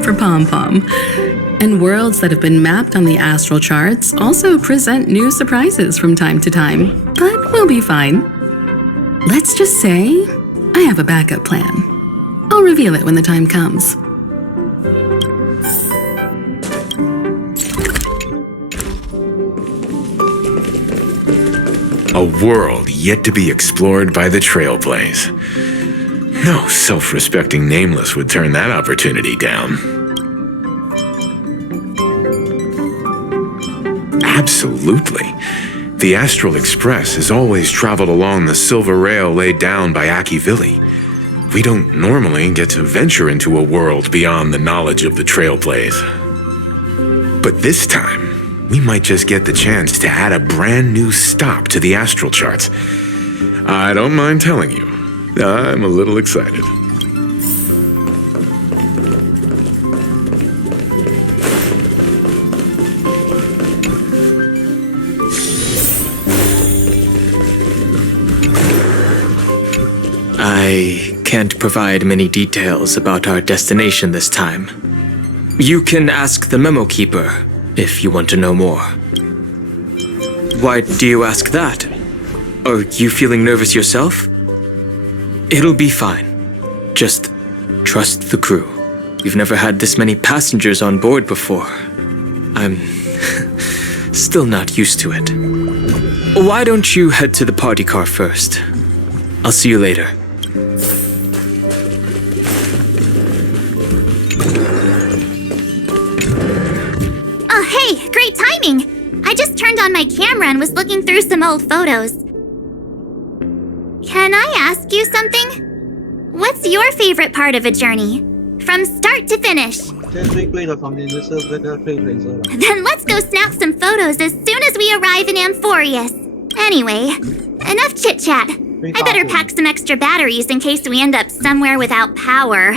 except for Pom Pom. And worlds that have been mapped on the astral charts also present new surprises from time to time. But we'll be fine. Let's just say I have a backup plan. I'll reveal it when the time comes. A world yet to be explored by the Trailblaze. No self-respecting nameless would turn that opportunity down. Absolutely. The Astral Express has always traveled along the silver rail laid down by Akivili. We don't normally get to venture into a world beyond the knowledge of the Trailblaze. But this time, we might just get the chance to add a brand new stop to the astral charts. I don't mind telling you, I'm a little excited. I can't provide many details about our destination this time. You can ask the Memo Keeper if you want to know more. Why do you ask that? Are you feeling nervous yourself? It'll be fine. Just trust the crew. We've never had this many passengers on board before. I'm still not used to it. Why don't you head to the party car first? I'll see you later. Oh, hey, great timing! I just turned on my camera and was looking through some old photos. Can I ask you something? What's your favorite part of a journey? From start to finish? Then let's go snap some photos as soon as we arrive in Amphorius. Anyway, enough chit-chat. I better pack some extra batteries in case we end up somewhere without power.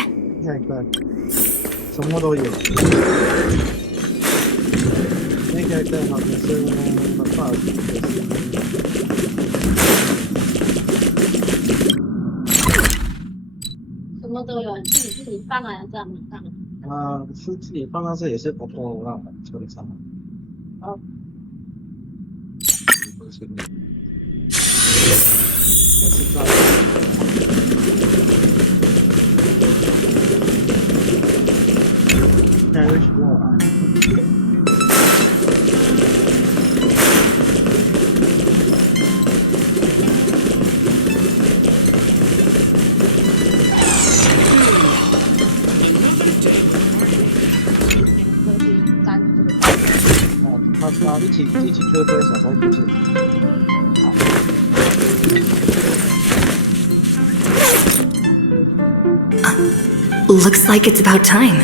Looks like it's about time.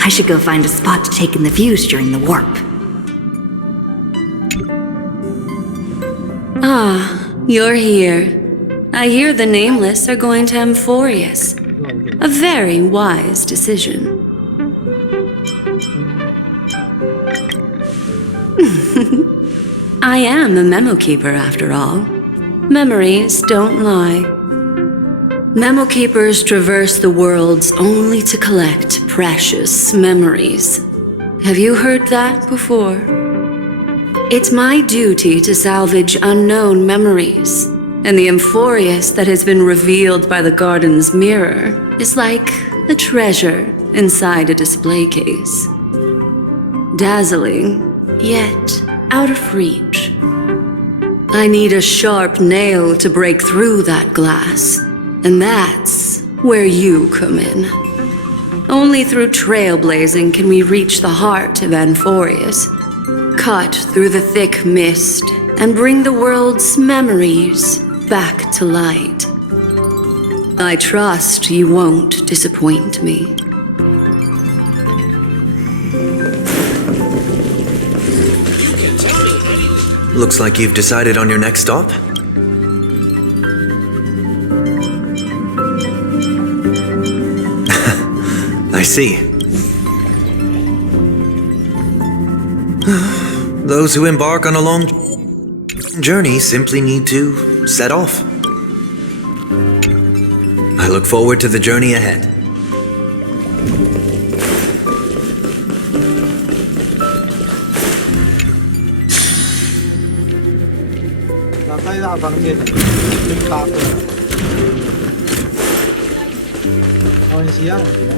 I should go find a spot to take in the views during the warp. Ah, you're here. I hear the Nameless are going to Amphorius. A very wise decision. I am a Memo Keeper after all. Memories don't lie. Memo Keepers traverse the worlds only to collect precious memories. Have you heard that before? It's my duty to salvage unknown memories, and the Amphorius that has been revealed by the garden's mirror is like a treasure inside a display case. Dazzling, yet out of reach. I need a sharp nail to break through that glass. And that's where you come in. Only through trailblazing can we reach the heart of Amphorius, cut through the thick mist, and bring the world's memories back to light. I trust you won't disappoint me. Looks like you've decided on your next stop. I see. Those who embark on a long journey simply need to set off. I look forward to the journey ahead. 大房间，跟8个。哦，很像，很像。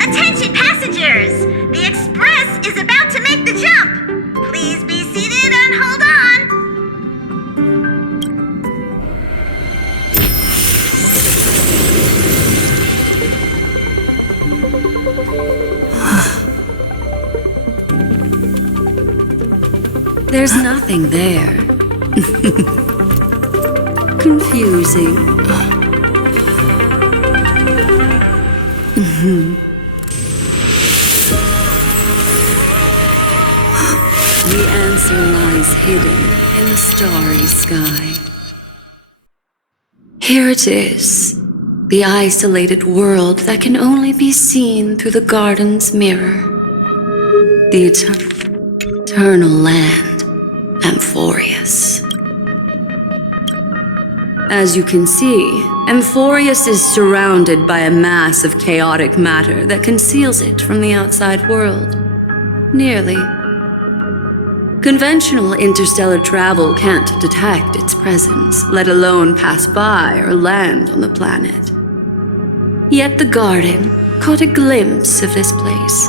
Attention passengers! The express is about to make the jump! Please be seated and hold on! There's nothing there. Confusing. The answer lies hidden in the starry sky. Here it is, the isolated world that can only be seen through the garden's mirror. The eternal land, Amphorius. As you can see, Amphorius is surrounded by a mass of chaotic matter that conceals it from the outside world. Nearly. Conventional interstellar travel can't detect its presence, let alone pass by or land on the planet. Yet the garden caught a glimpse of this place,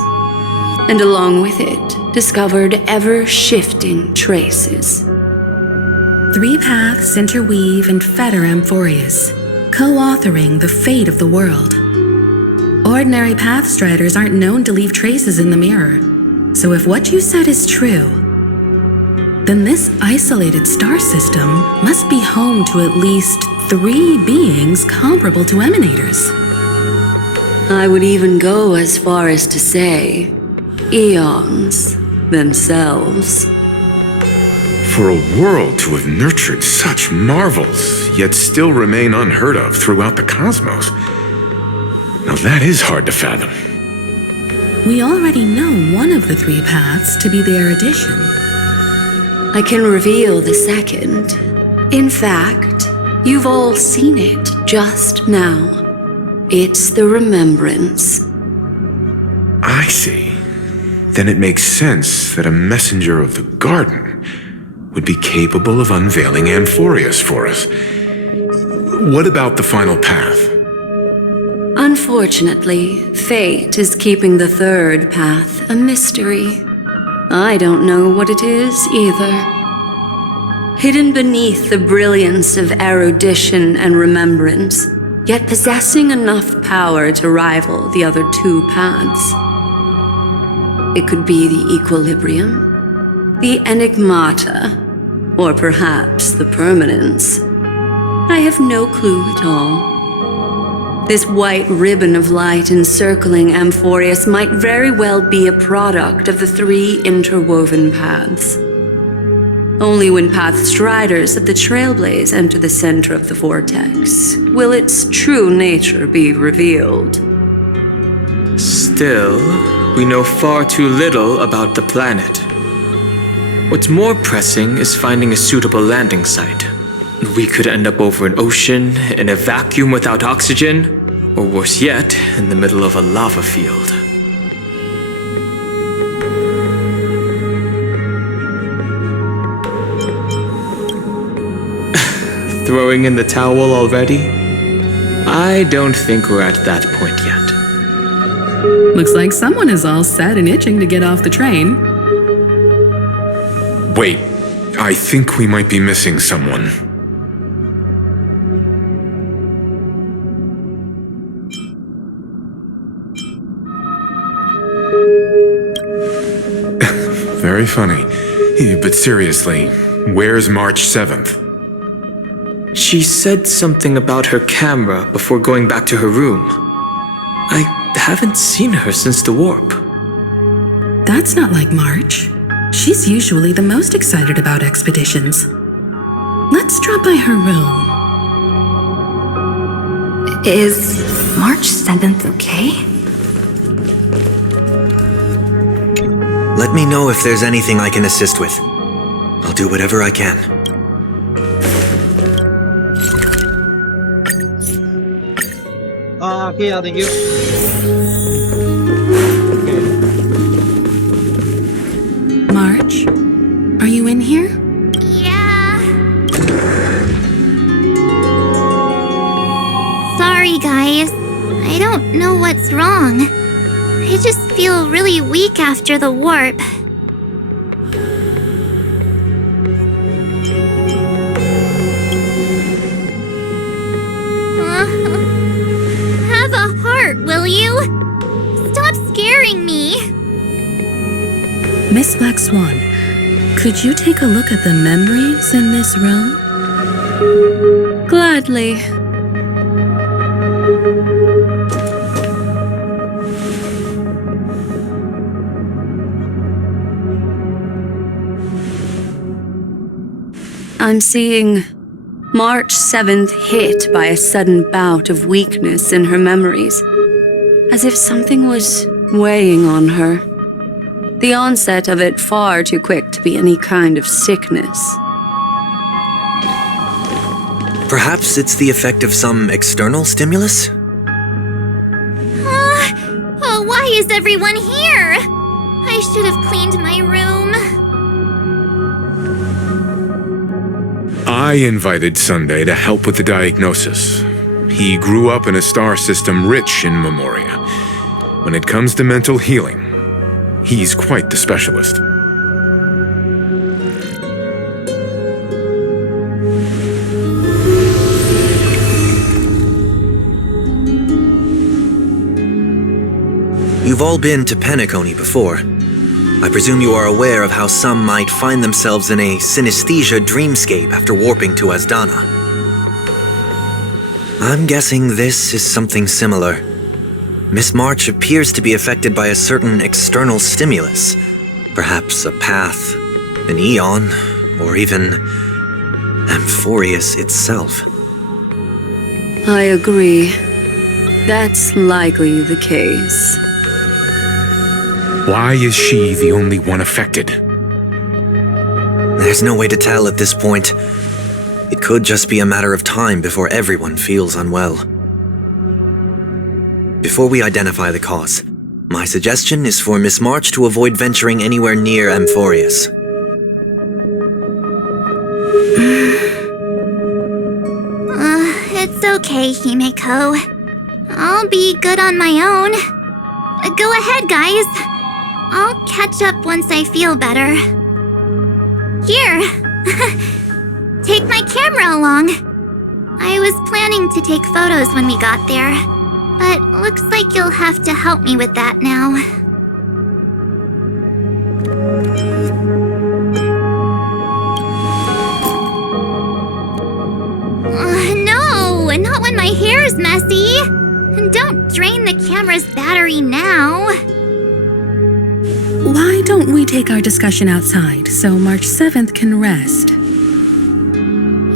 and along with it, discovered ever-shifting traces. 3 paths interweave and fetter Amphorius, co-authoring the fate of the world. Ordinary pathstriders aren't known to leave traces in the mirror, so if what you said is true, then this isolated star system must be home to at least 3 beings comparable to emanators. I would even go as far as to say, eons themselves. For a world to have nurtured such marvels, yet still remain unheard of throughout the cosmos. Now that is hard to fathom. We already know one of the 3 paths to be the erudition. I can reveal the second. In fact, you've all seen it just now. It's the remembrance. I see. Then it makes sense that a messenger of the garden would be capable of unveiling Amphorius for us. What about the final path? Unfortunately, fate is keeping the 3rd path a mystery. I don't know what it is either. hidden beneath the brilliance of erudition and remembrance, yet possessing enough power to rival the other two paths. It could be the equilibrium, the enigmata, or perhaps the permanence. I have no clue at all. This white ribbon of light encircling Amphorius might very well be a product of the three interwoven paths. Only when Path Striders of the Trailblaze enter the center of the vortex will its true nature be revealed. Still, we know far too little about the planet. What's more pressing is finding a suitable landing site. We could end up over an ocean, in a vacuum without oxygen, or worse yet, in the middle of a lava field. Throwing in the towel already? I don't think we're at that point yet. Looks like someone is all set and itching to get off the train. Wait, I think we might be missing someone. Very funny. But seriously, where's March 7th? She said something about her camera before going back to her room. I haven't seen her since the warp. That's not like March. She's usually the most excited about expeditions. Let's drop by her room. Is March 7th okay? Let me know if there's anything I can assist with. I'll do whatever I can. Okay, yeah, thank you. March, are you in here? Yeah. Sorry, guys. I don't know what's wrong. I just feel really weak after the warp. Have a heart, will you? Stop scaring me. Miss Black Swan, could you take a look at the memories in this room? Gladly. I'm seeing March 7th hit by a sudden bout of weakness in her memories, as if something was weighing on her. The onset of it far too quick to be any kind of sickness. Perhaps it's the effect of some external stimulus? Oh, why is everyone here? I should have cleaned my room. I invited Sunday to help with the diagnosis. He grew up in a star system rich in memoria. When it comes to mental healing, he's quite the specialist. You've all been to Penacony before. I presume you are aware of how some might find themselves in a synesthesia dreamscape after warping to Asdana. I'm guessing this is something similar. Miss March appears to be affected by a certain external stimulus. Perhaps a path, an eon, or even Amphorius itself. I agree. That's likely the case. Why is she the only one affected? There's no way to tell at this point. It could just be a matter of time before everyone feels unwell. Before we identify the cause, my suggestion is for Miss March to avoid venturing anywhere near Amphorius. It's okay, Himeko. I'll be good on my own. Go ahead, guys. I'll catch up once I feel better. Here. take my camera along. I was planning to take photos when we got there, but looks like you'll have to help me with that now. No, not when my hair's messy. Don't drain the camera's battery now. Why don't we take our discussion outside so March 7th can rest?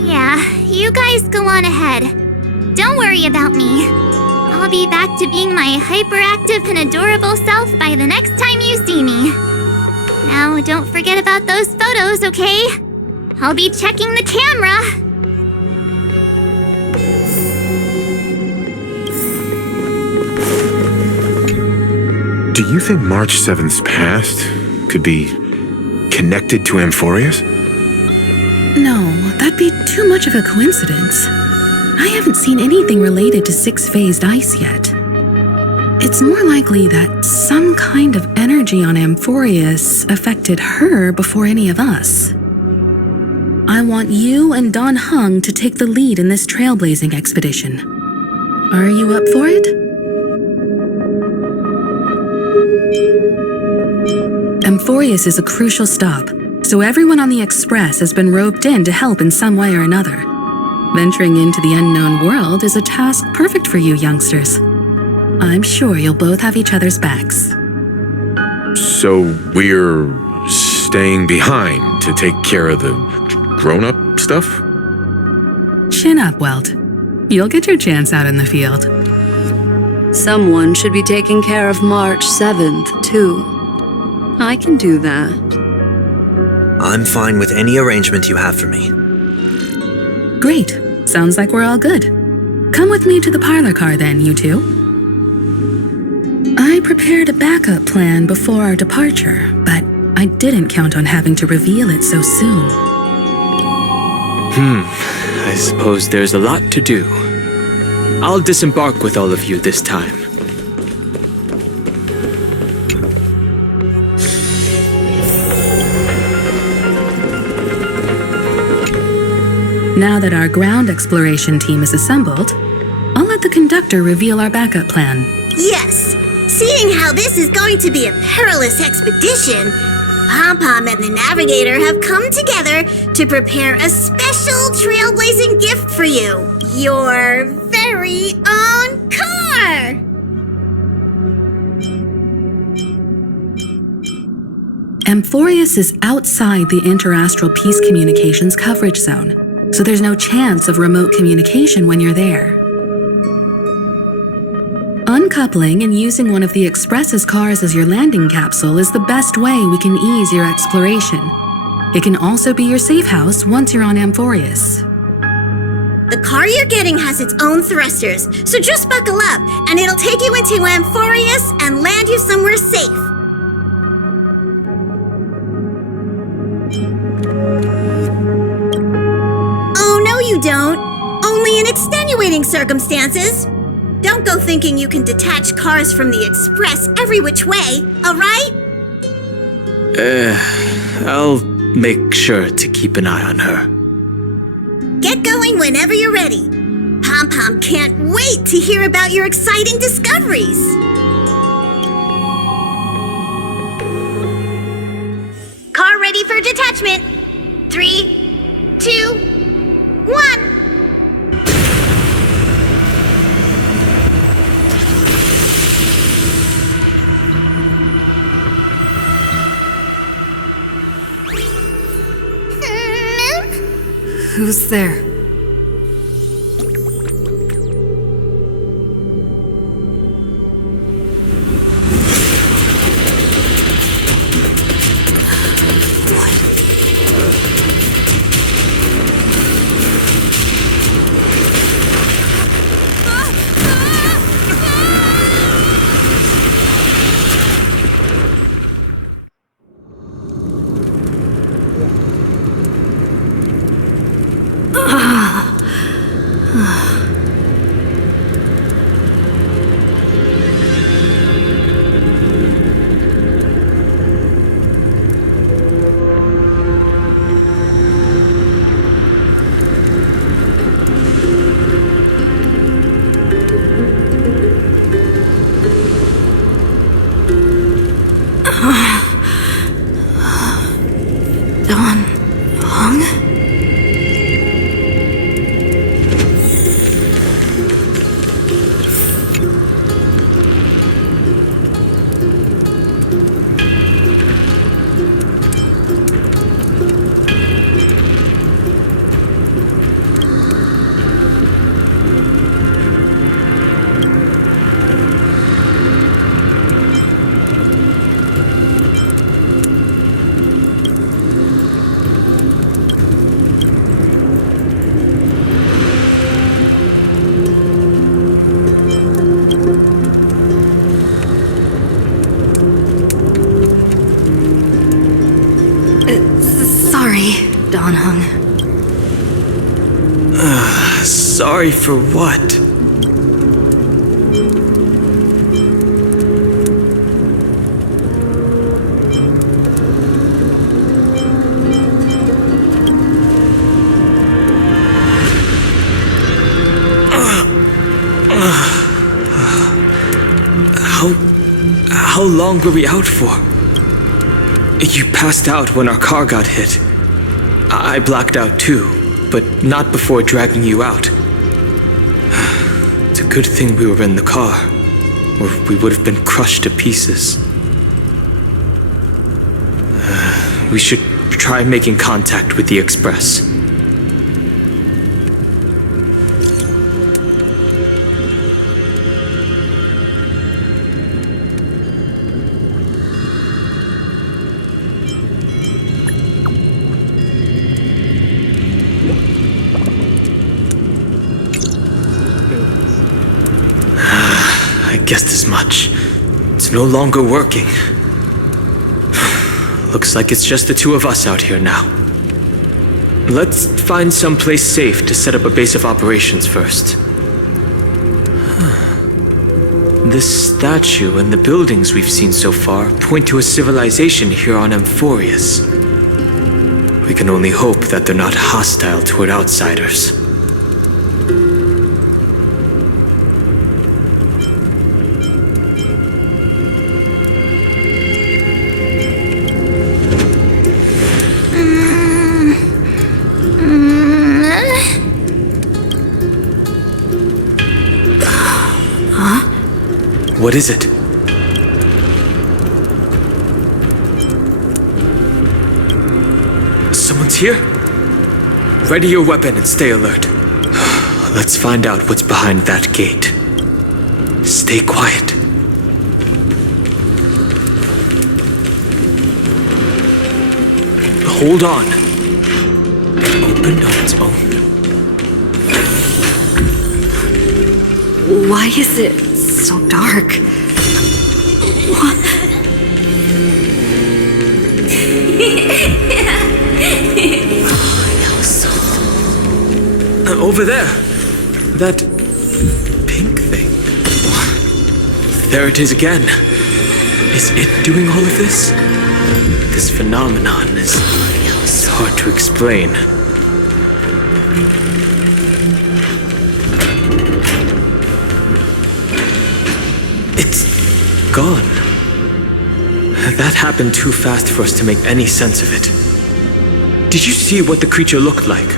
Yeah, you guys go on ahead. Don't worry about me. I'll be back to being my hyperactive and adorable self by the next time you see me. Now, don't forget about those photos, okay? I'll be checking the camera. Do you think March 7th's past could be connected to Amphorius? No, that'd be too much of a coincidence. I haven't seen anything related to six-phased ice yet. It's more likely that some kind of energy on Amphorius affected her before any of us. I want you and Don Hung to take the lead in this trailblazing expedition. Are you up for it? Amphorius is a crucial stop, so everyone on the Express has been roped in to help in some way or another. Venturing into the unknown world is a task perfect for you youngsters. I'm sure you'll both have each other's backs. So we're staying behind to take care of the grown-up stuff? Chin up, Welt. You'll get your chance out in the field. Someone should be taking care of March 7th, too. I can do that. I'm fine with any arrangement you have for me. Great. Sounds like we're all good. Come with me to the parlor car then, you two. I prepared a backup plan before our departure, but I didn't count on having to reveal it so soon. I suppose there's a lot to do. I'll disembark with all of you this time. Now that our ground exploration team is assembled, I'll let the conductor reveal our backup plan. Yes, seeing how this is going to be a perilous expedition, Pom-Pom and the Navigator have come together to prepare a special trailblazing gift for you. Your very own car! Amphorius is outside the interastral peace communications coverage zone, so there's no chance of remote communication when you're there. Uncoupling and using one of the Express's cars as your landing capsule is the best way we can ease your exploration. It can also be your safe house once you're on Amphorius. The car you're getting has its own thrusters, so just buckle up and it'll take you into Amphorius and land you somewhere safe. Oh, no you don't. Only in extenuating circumstances. Don't go thinking you can detach cars from the Express every which way, all right? I'll make sure to keep an eye on her. Get going whenever you're ready. Pom-Pom can't wait to hear about your exciting discoveries. Car ready for detachment. 3, 2, 1. Who's there? Sorry for what? How long were we out for? You passed out when our car got hit. I blacked out too, but not before dragging you out. It's a good thing we were in the car, or we would have been crushed to pieces. We should try making contact with the Express. I guessed as much. It's no longer working. Looks like it's just the two of us out here now. Let's find some place safe to set up a base of operations first. This statue and the buildings we've seen so far point to a civilization here on Amphorius. We can only hope that they're not hostile toward outsiders. What is it? Someone's here? Ready your weapon and stay alert. Let's find out what's behind that gate. Stay quiet. Hold on. It opened on its own. Why is it so dark? Over there. That pink thing. There it is again. Is it doing all of this? This phenomenon is hard to explain. It's gone. That happened too fast for us to make any sense of it. Did you see what the creature looked like?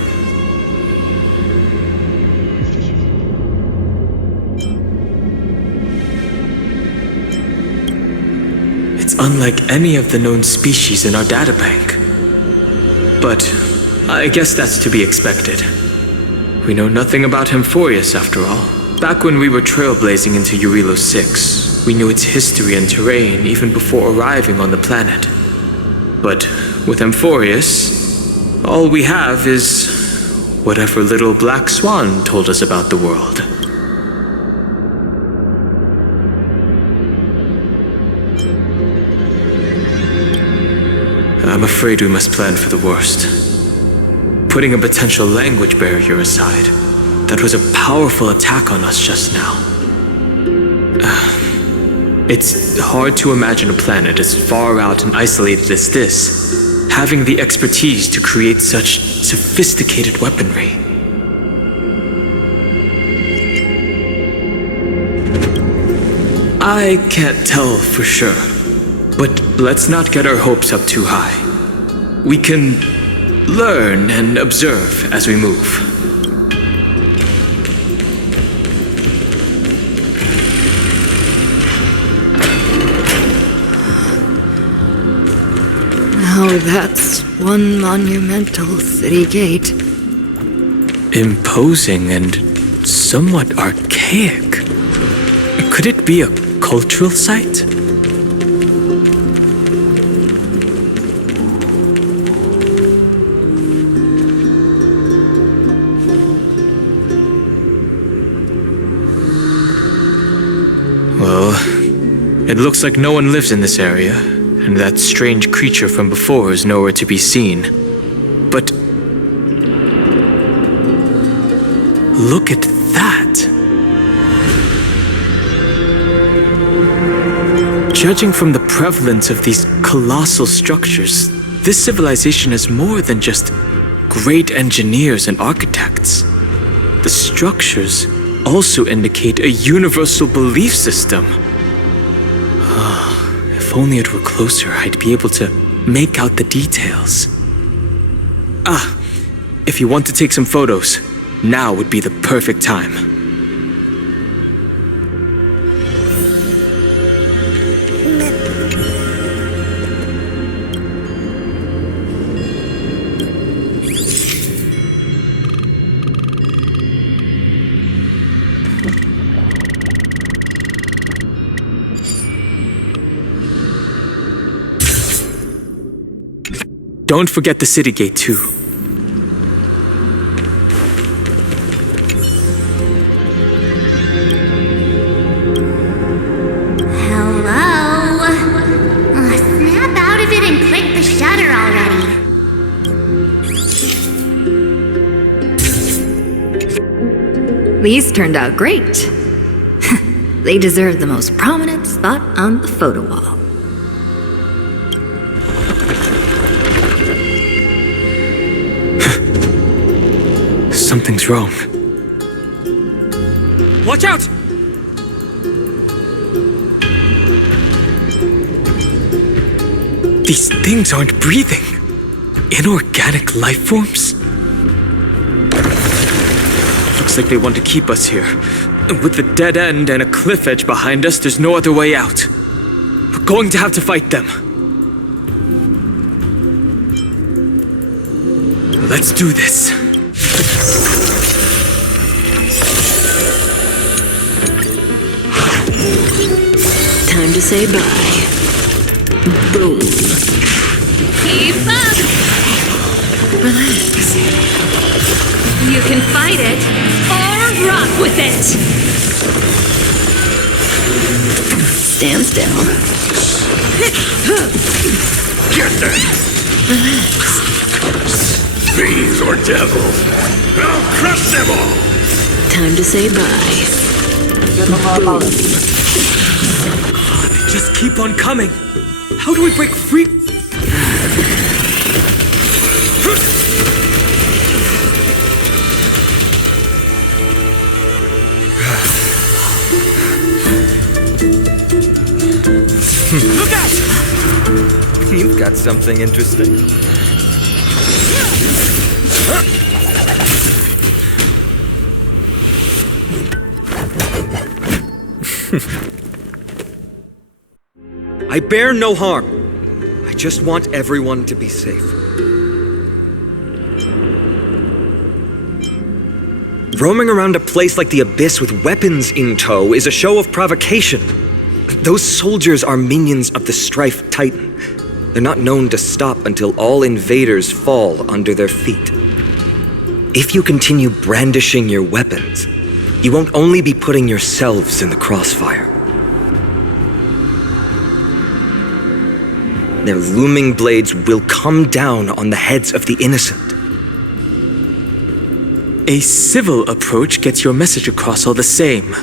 It's unlike any of the known species in our databank. But I guess that's to be expected. We know nothing about Amphorius after all. Back when we were trailblazing into Eurilo 6, we knew its history and terrain even before arriving on the planet. But with Amphorius, all we have is whatever little black swan told us about the world. I'm afraid we must plan for the worst. Putting a potential language barrier aside, that was a powerful attack on us just now. It's hard to imagine a planet as far out and isolated as this, having the expertise to create such sophisticated weaponry. I can't tell for sure, but let's not get our hopes up too high. We can learn and observe as we move. Now that's one monumental city gate. Imposing and somewhat archaic. Could it be a cultural site? Well, it looks like no one lives in this area, and that strange creature from before is nowhere to be seen. But... Look at that. Judging from the prevalence of these colossal structures, this civilization is more than just great engineers and architects. The structures also indicate a universal belief system. If only it were closer, I'd be able to make out the details. If you want to take some photos, now would be the perfect time. Don't forget the city gate, too. Hello? Snap out of it and click the shutter already. These turned out great. They deserve the most prominent spot on the photo wall. Something's wrong. Watch out! These things aren't breathing. Inorganic life forms? Looks like they want to keep us here. And with the dead end and a cliff edge behind us, there's no other way out. We're going to have to fight them. Let's do this. Time to say bye. Boom. Keep up! Relax. You can fight it, or rock with it! Stand still. Get them! Relax. Fiends or devils! I'll crush them all! Time to say bye. Boom. They just keep on coming. How do we break free? Look out! You've got something interesting. I bear no harm. I just want everyone to be safe. Roaming around a place like the Abyss with weapons in tow is a show of provocation. Those soldiers are minions of the Strife Titan. They're not known to stop until all invaders fall under their feet. If you continue brandishing your weapons, you won't only be putting yourselves in the crossfire. Their looming blades will come down on the heads of the innocent. A civil approach gets your message across all the same.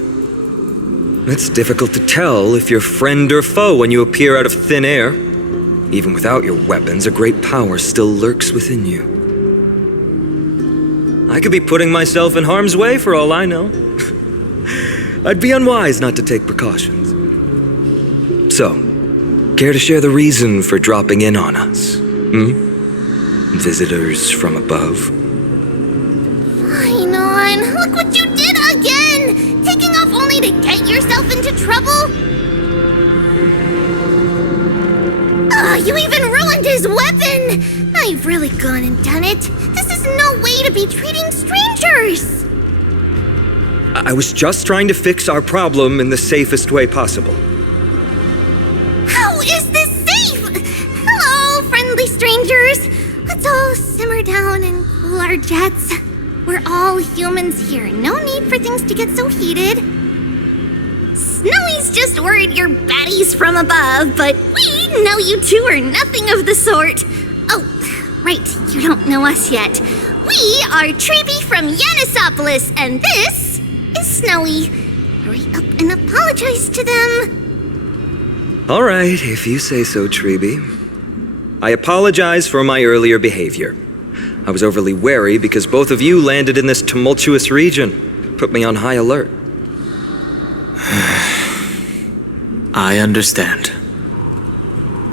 It's difficult to tell if you're friend or foe when you appear out of thin air. Even without your weapons, a great power still lurks within you. I could be putting myself in harm's way for all I know. I'd be unwise not to take precautions. So, care to share the reason for dropping in on us? Visitors from above? Fine on, look what you did again! Taking off only to get yourself into trouble? You even ruined his weapon! I've really gone and done it. This is no way to be treating strangers! I was just trying to fix our problem in the safest way possible. How is this safe? Hello, friendly strangers. Let's all simmer down and cool our jets. We're all humans here. No need for things to get so heated. Snowy's just worried you're baddies from above, but we know you two are nothing of the sort. Oh, right, you don't know us yet. We are Treeby from Yanisopolis, and this is Snowy. Hurry up and apologize to them. All right, if you say so, Treeby. I apologize for my earlier behavior. I was overly wary because both of you landed in this tumultuous region. Put me on high alert. I understand.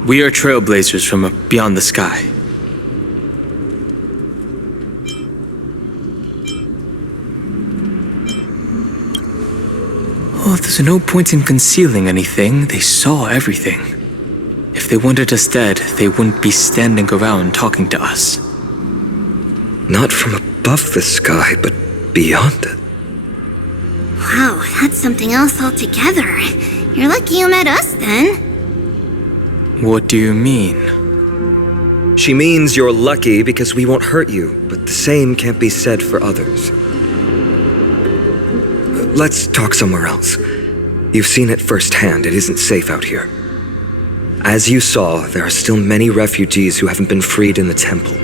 We are trailblazers from beyond the sky. Oh, there's no point in concealing anything. They saw everything. If they wanted us dead, they wouldn't be standing around talking to us. Not from above the sky, but beyond it. Wow, that's something else altogether. You're lucky you met us then. What do you mean? She means you're lucky because we won't hurt you, but the same can't be said for others. Let's talk somewhere else. You've seen it firsthand. It isn't safe out here. As you saw, there are still many refugees who haven't been freed in the temple.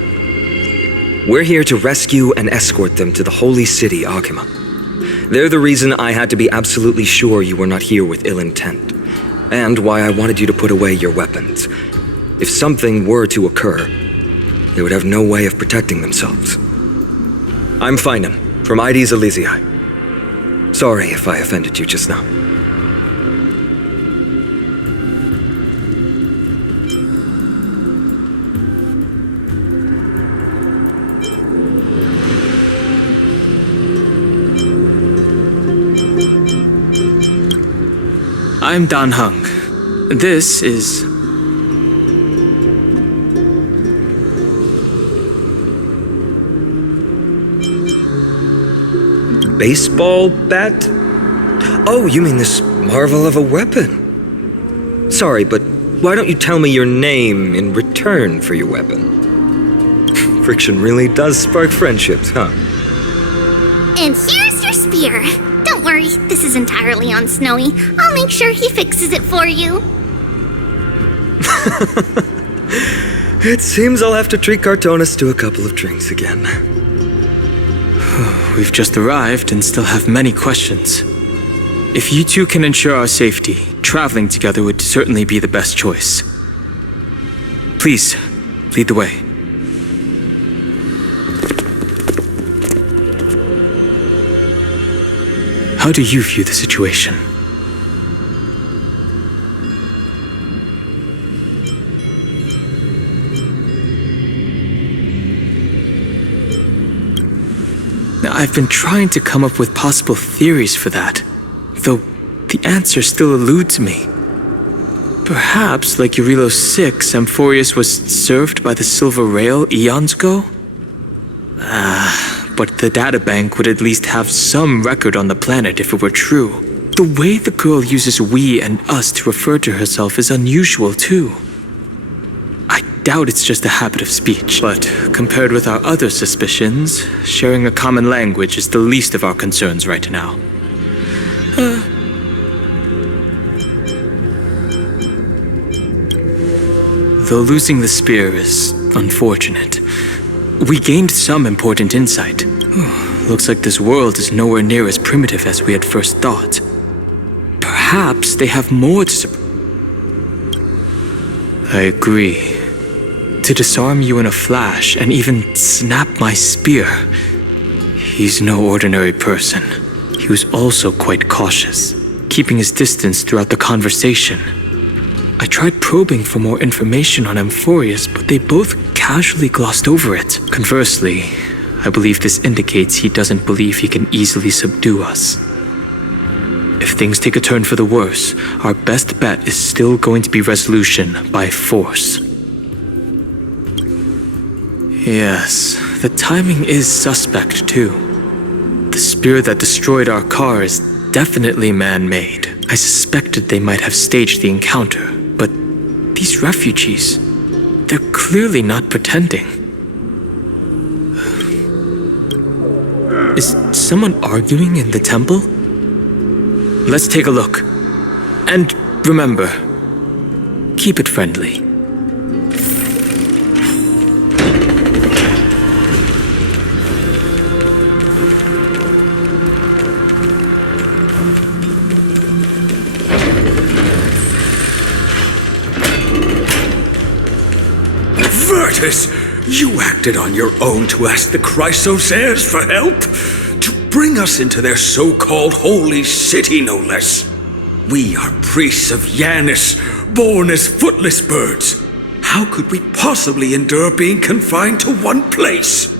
We're here to rescue and escort them to the holy city, Agima. They're the reason I had to be absolutely sure you were not here with ill intent, and why I wanted you to put away your weapons. If something were to occur, they would have no way of protecting themselves. I'm Finan, from ID's Elysiae. Sorry if I offended you just now. I'm Dan Hung. This is... Baseball bat? Oh, you mean this marvel of a weapon. Sorry, but why don't you tell me your name in return for your weapon? Friction really does spark friendships, huh? And here's your spear. Don't worry, this is entirely on Snowy. I'll make sure he fixes it for you. It seems I'll have to treat Cartonis to a couple of drinks again. We've just arrived and still have many questions. If you two can ensure our safety, traveling together would certainly be the best choice. Please, lead the way. How do you view the situation? Now, I've been trying to come up with possible theories for that, though the answer still eludes me. Perhaps, like Eurylos 6, Amphorius was served by the Silver Rail eons ago? But the databank would at least have some record on the planet if it were true. The way the girl uses we and us to refer to herself is unusual, too. I doubt it's just a habit of speech, but compared with our other suspicions, sharing a common language is the least of our concerns right now. Though losing the spear is unfortunate, we gained some important insight. Looks like this world is nowhere near as primitive as we had first thought. Perhaps they have more to I agree. To disarm you in a flash and even snap my spear. He's no ordinary person. He was also quite cautious, keeping his distance throughout the conversation. I tried probing for more information on Amphorius, but they both casually glossed over it. Conversely, I believe this indicates he doesn't believe he can easily subdue us. If things take a turn for the worse, our best bet is still going to be resolution by force. Yes, the timing is suspect too. The spear that destroyed our car is definitely man-made. I suspected they might have staged the encounter, but these refugees, they're clearly not pretending. Is someone arguing in the temple? Let's take a look. And remember, keep it friendly. Titus, you acted on your own to ask the Chrysos heirs for help? To bring us into their so-called holy city, no less. We are priests of Janus, born as footless birds. How could we possibly endure being confined to one place?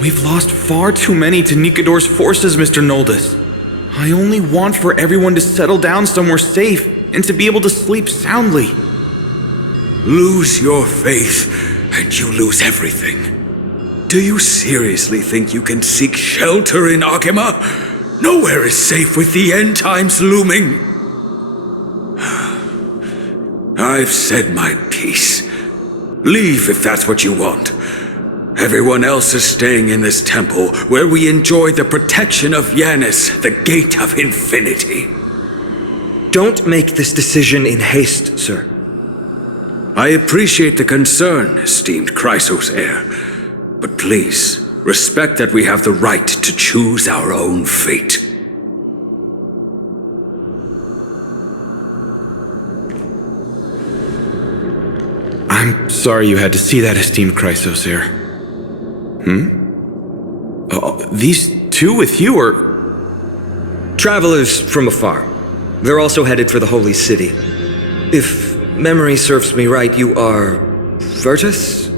We've lost far too many to Nikador's forces, Mr. Noldus. I only want for everyone to settle down somewhere safe and to be able to sleep soundly. Lose your faith, and you lose everything. Do you seriously think you can seek shelter in Akima? Nowhere is safe with the end times looming. I've said my piece. Leave if that's what you want. Everyone else is staying in this temple where we enjoy the protection of Janus, the gate of infinity. Don't make this decision in haste, sir. I appreciate the concern, esteemed Chrysos heir, but please, respect that we have the right to choose our own fate. I'm sorry you had to see that, esteemed Chrysos heir. Oh, these two with you are... Travelers from afar. They're also headed for the Holy City. If memory serves me right, you are... Virtus?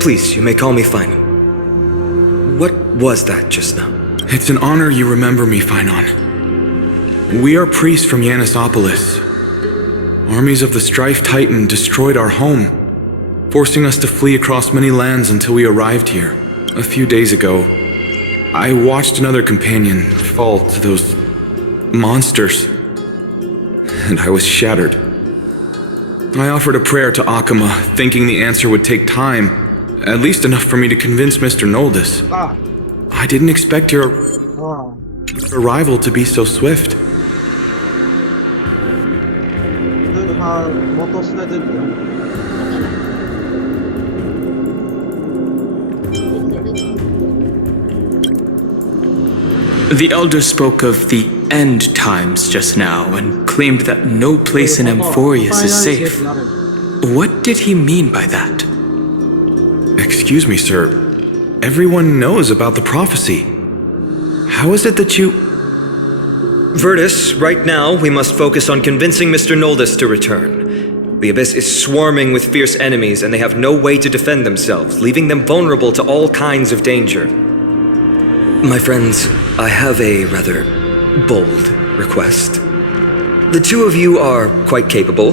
Please, you may call me Finon. What was that just now? It's an honor you remember me, Finon. We are priests from Yanissopolis. Armies of the Strife Titan destroyed our home, forcing us to flee across many lands until we arrived here. A few days ago, I watched another companion fall to those monsters, and I was shattered. I offered a prayer to Akima, thinking the answer would take time, at least enough for me to convince Mr. Noldus. I didn't expect your arrival to be so swift. The Elder spoke of the end times just now and claimed that no place in Amphorius is safe. What did he mean by that? Excuse me, sir. Everyone knows about the prophecy. How is it that you... Virtus, right now we must focus on convincing Mr. Noldus to return. The Abyss is swarming with fierce enemies and they have no way to defend themselves, leaving them vulnerable to all kinds of danger. My friends, I have a rather bold request. The two of you are quite capable.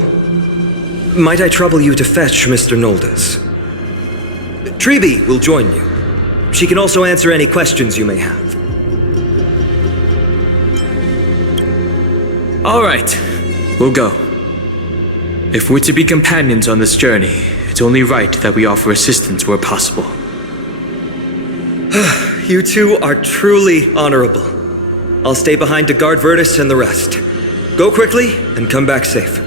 Might I trouble you to fetch Mr. Noldus? Treeby will join you. She can also answer any questions you may have. All right, we'll go. If we're to be companions on this journey, it's only right that we offer assistance where possible. You two are truly honorable. I'll stay behind to guard Virtus and the rest. Go quickly and come back safe.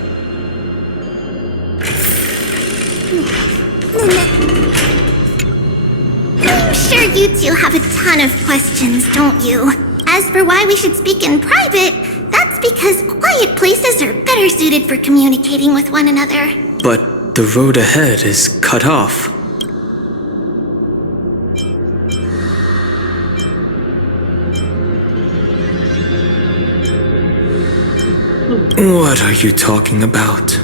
I'm sure you two have a ton of questions, don't you? As for why we should speak in private, that's because quiet places are better suited for communicating with one another. But the road ahead is cut off. What are you talking about?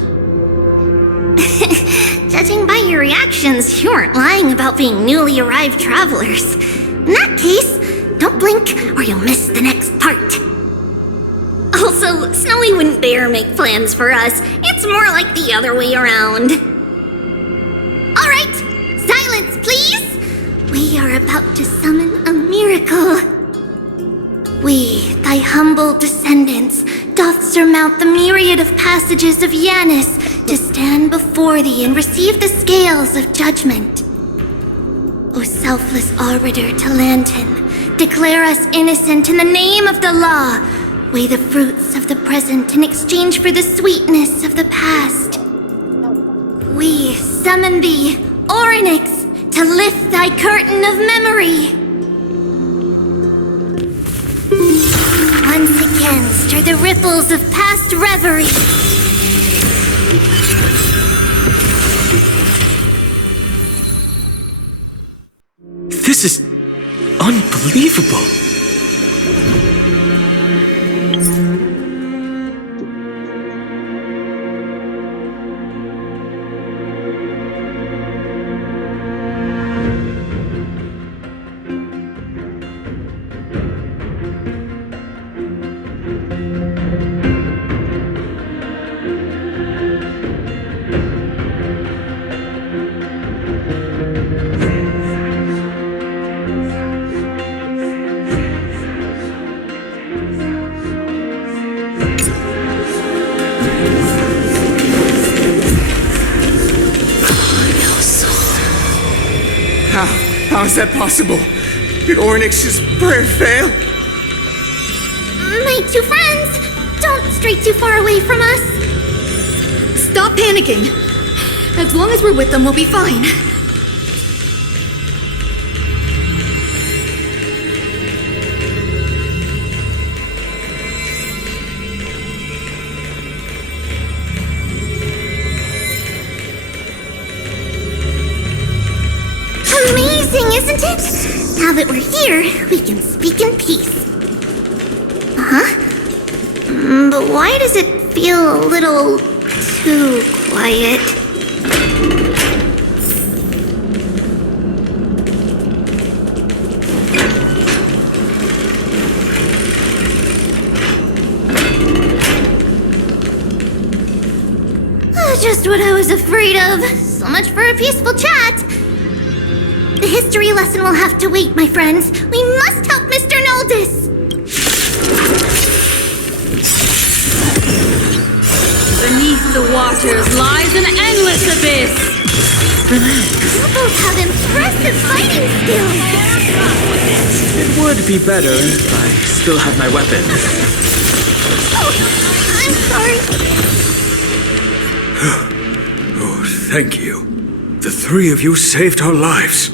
Judging by your reactions, you aren't lying about being newly arrived travelers. In that case, don't blink or you'll miss the next part. Also, Snowy wouldn't dare make plans for us. It's more like the other way around. Alright, silence please! We are about to summon a miracle. We, thy humble descendants, doth surmount the myriad of passages of Janus to stand before thee and receive the scales of judgment. O selfless arbiter Talantin, declare us innocent in the name of the law. Weigh the fruits of the present in exchange for the sweetness of the past. We summon thee, Orynyx, to lift thy curtain of memory. Once again, stir the ripples of past reverie. unbelievable. How is that possible? Did Ornyx's prayer fail? My two friends! Don't stray too far away from us! Stop panicking! As long as we're with them, we'll be fine. Amazing, isn't it? Now that we're here, we can speak in peace. Huh? But why does it feel a little too quiet? Just what I was afraid of. So much for a peaceful chat. The history lesson will have to wait, my friends. We must help Mr. Noldis. Beneath the waters lies an endless abyss. You both have impressive fighting skills. It would be better if I still had my weapon. Oh, I'm sorry. Oh, thank you. The three of you saved our lives.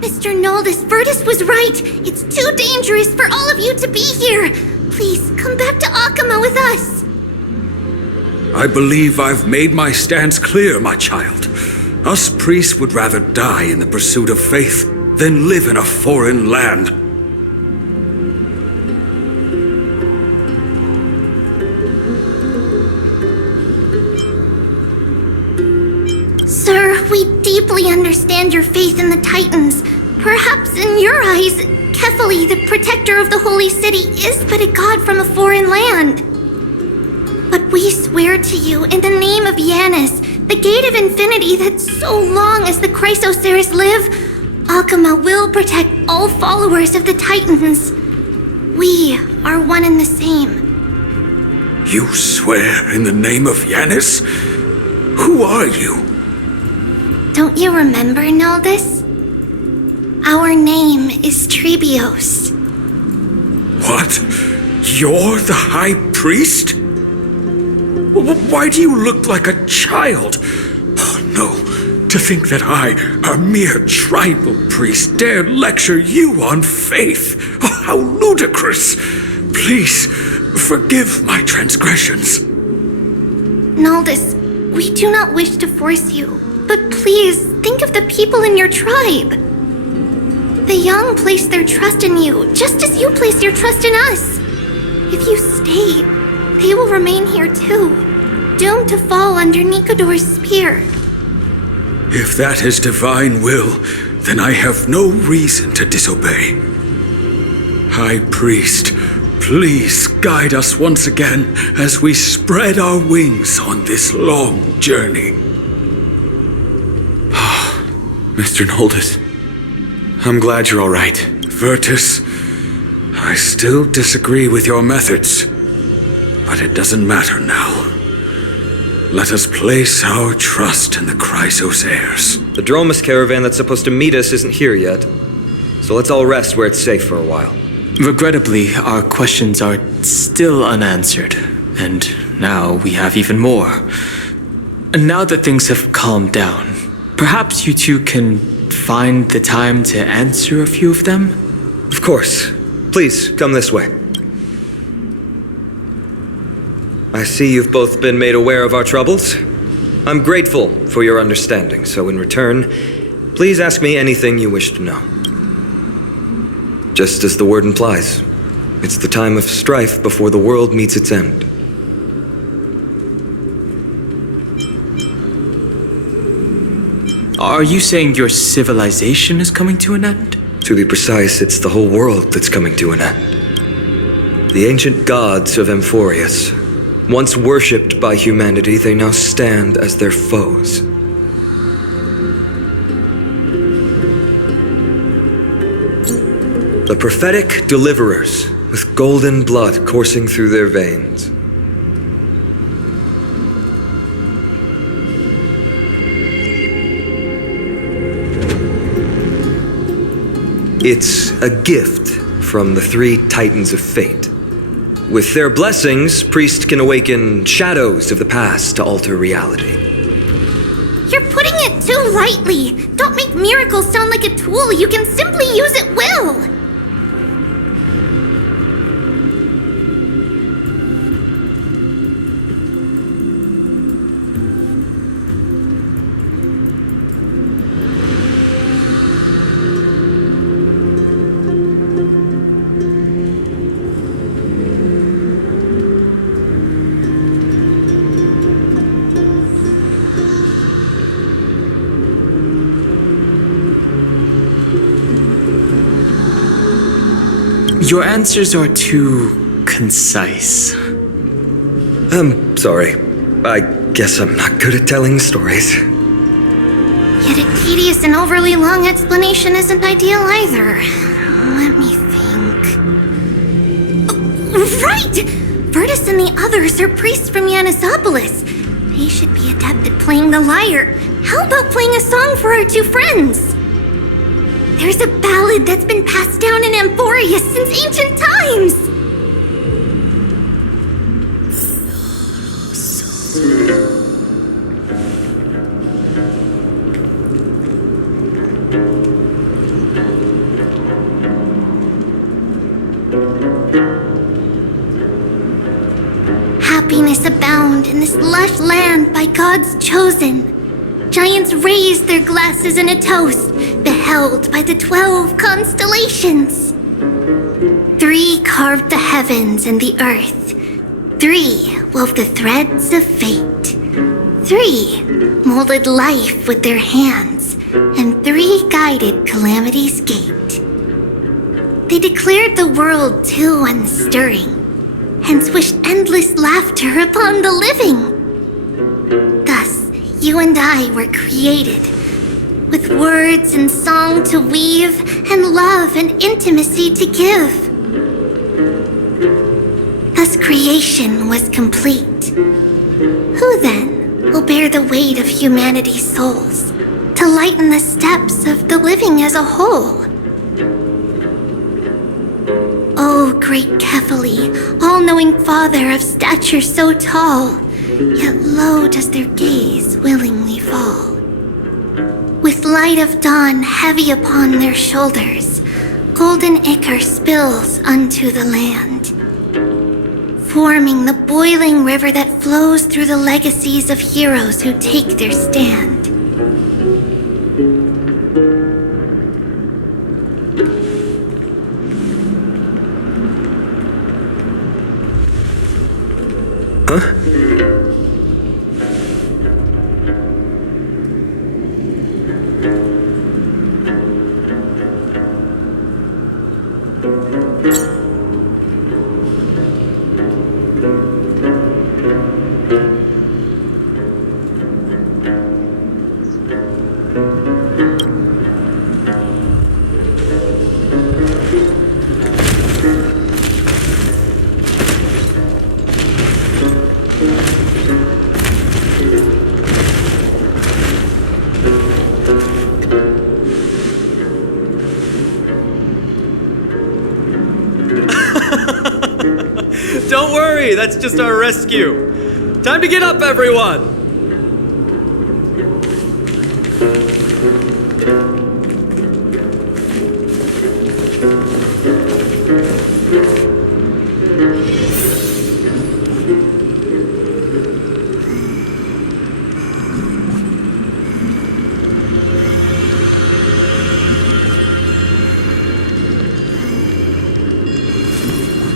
Mr. Noldis, Virtus was right. It's too dangerous for all of you to be here. Please, come back to Akama with us. I believe I've made my stance clear, my child. Us priests would rather die in the pursuit of faith than live in a foreign land. Sir, we deeply understand your faith in the Titans. Perhaps in your eyes, Kefali, the protector of the holy city, is but a god from a foreign land. But we swear to you in the name of Yanis, the gate of infinity, that so long as the Chrysoceres live, Akama will protect all followers of the Titans. We are one and the same. You swear in the name of Yanis? Who are you? Don't you remember, Noldis? Our name is Trebios. What? You're the High Priest? Why do you look like a child? Oh, no. To think that I, a mere tribal priest, dare lecture you on faith. Oh, how ludicrous. Please, forgive my transgressions. Noldis, we do not wish to force you, but please think of the people in your tribe. The young place their trust in you, just as you place your trust in us. If you stay, they will remain here too, doomed to fall under Nikodor's spear. If that is divine will, then I have no reason to disobey. High Priest, please guide us once again as we spread our wings on this long journey. Mr. Noldis, I'm glad you're all right. Virtus, I still disagree with your methods, but it doesn't matter now. Let us place our trust in the Chrysoceres. The Dromus caravan that's supposed to meet us isn't here yet, so let's all rest where it's safe for a while. Regrettably, our questions are still unanswered, and now we have even more. And now that things have calmed down, perhaps you two can find the time to answer a few of them? Of course. Please, come this way. I see you've both been made aware of our troubles. I'm grateful for your understanding, so in return, please ask me anything you wish to know. Just as the word implies, it's the time of strife before the world meets its end. Are you saying your civilization is coming to an end? To be precise, it's the whole world that's coming to an end. The ancient gods of Amphorius, once worshipped by humanity, they now stand as their foes. The prophetic deliverers, with golden blood coursing through their veins. It's a gift from the three Titans of Fate. With their blessings, priests can awaken shadows of the past to alter reality. You're putting it too lightly. Don't make miracles sound like a tool you can simply use at will. Your answers are too concise. I'm sorry. I guess I'm not good at telling stories. Yet a tedious and overly long explanation isn't ideal either. Let me think. Oh, right! Virtus and the others are priests from Yanisopolis. They should be adept at playing the lyre. How about playing a song for our two friends? There's a ballad that's been passed down in Amphorius since ancient times! Happiness abound in this lush land by God's chosen. Giants raised their glasses in a toast, beheld by the 12 constellations. 3 carved the heavens and the earth. 3 wove the threads of fate. 3 molded life with their hands, and 3 guided calamity's gate. They declared the world too unstirring, hence wished endless laughter upon the living. Thus, you and I were created, with words and song to weave, and love and intimacy to give. Thus creation was complete. Who then will bear the weight of humanity's souls, to lighten the steps of the living as a whole? O great Kephali, all-knowing Father of stature so tall, yet low does their gaze willingly fall. With light of dawn heavy upon their shoulders, golden ichor spills unto the land, forming the boiling river that flows through the legacies of heroes who take their stand. Huh? Don't worry, that's just our rescue. Time to get up, everyone!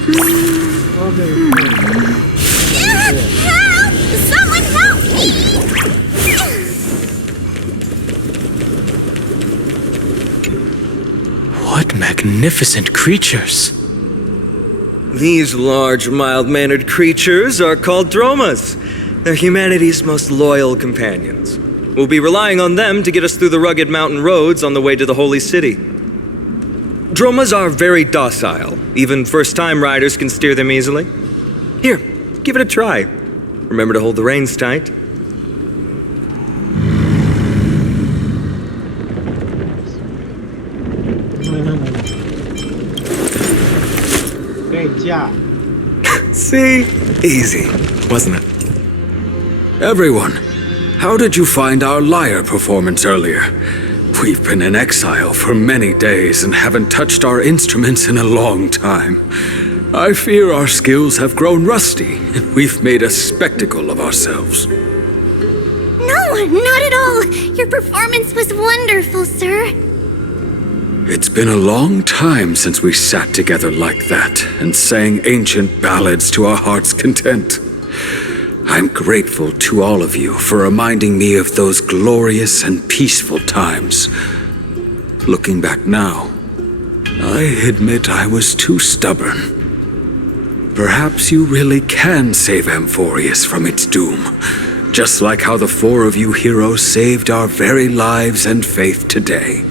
Help! Someone help me! What magnificent creatures! These large, mild-mannered creatures are called dromas. They're humanity's most loyal companions. We'll be relying on them to get us through the rugged mountain roads on the way to the Holy City. Dromas are very docile. Even first-time riders can steer them easily. Here, give it a try. Remember to hold the reins tight. See? Easy, wasn't it? Everyone, how did you find our lyre performance earlier? We've been in exile for many days and haven't touched our instruments in a long time. I fear our skills have grown rusty, and we've made a spectacle of ourselves. No, not at all. Your performance was wonderful, sir. It's been a long time since we sat together like that and sang ancient ballads to our heart's content. I'm grateful to all of you for reminding me of those glorious and peaceful times. Looking back now, I admit I was too stubborn. Perhaps you really can save Amphorius from its doom, just like how the four of you heroes saved our very lives and faith today.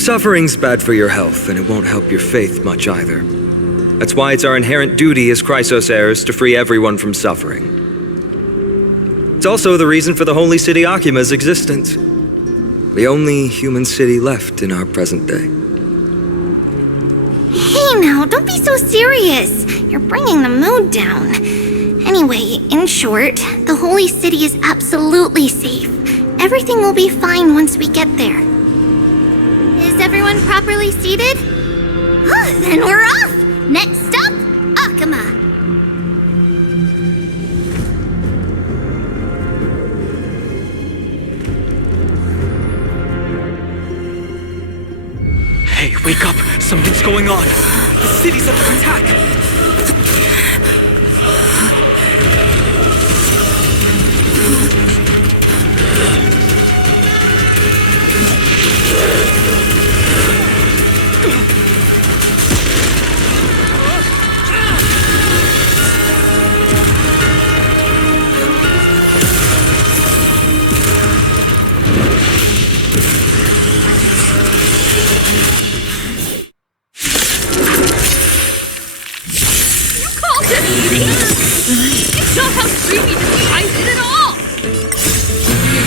Suffering's bad for your health, and it won't help your faith much either. That's why it's our inherent duty as Chrysos heirs to free everyone from suffering. It's also the reason for the Holy City Akima's existence. The only human city left in our present day. Hey now, don't be so serious. You're bringing the mood down. Anyway, in short, the Holy City is absolutely safe. Everything will be fine once we get there. Is everyone properly seated? Then we're off! Next stop, Akima! Hey, wake up! Something's going on! The city's under attack!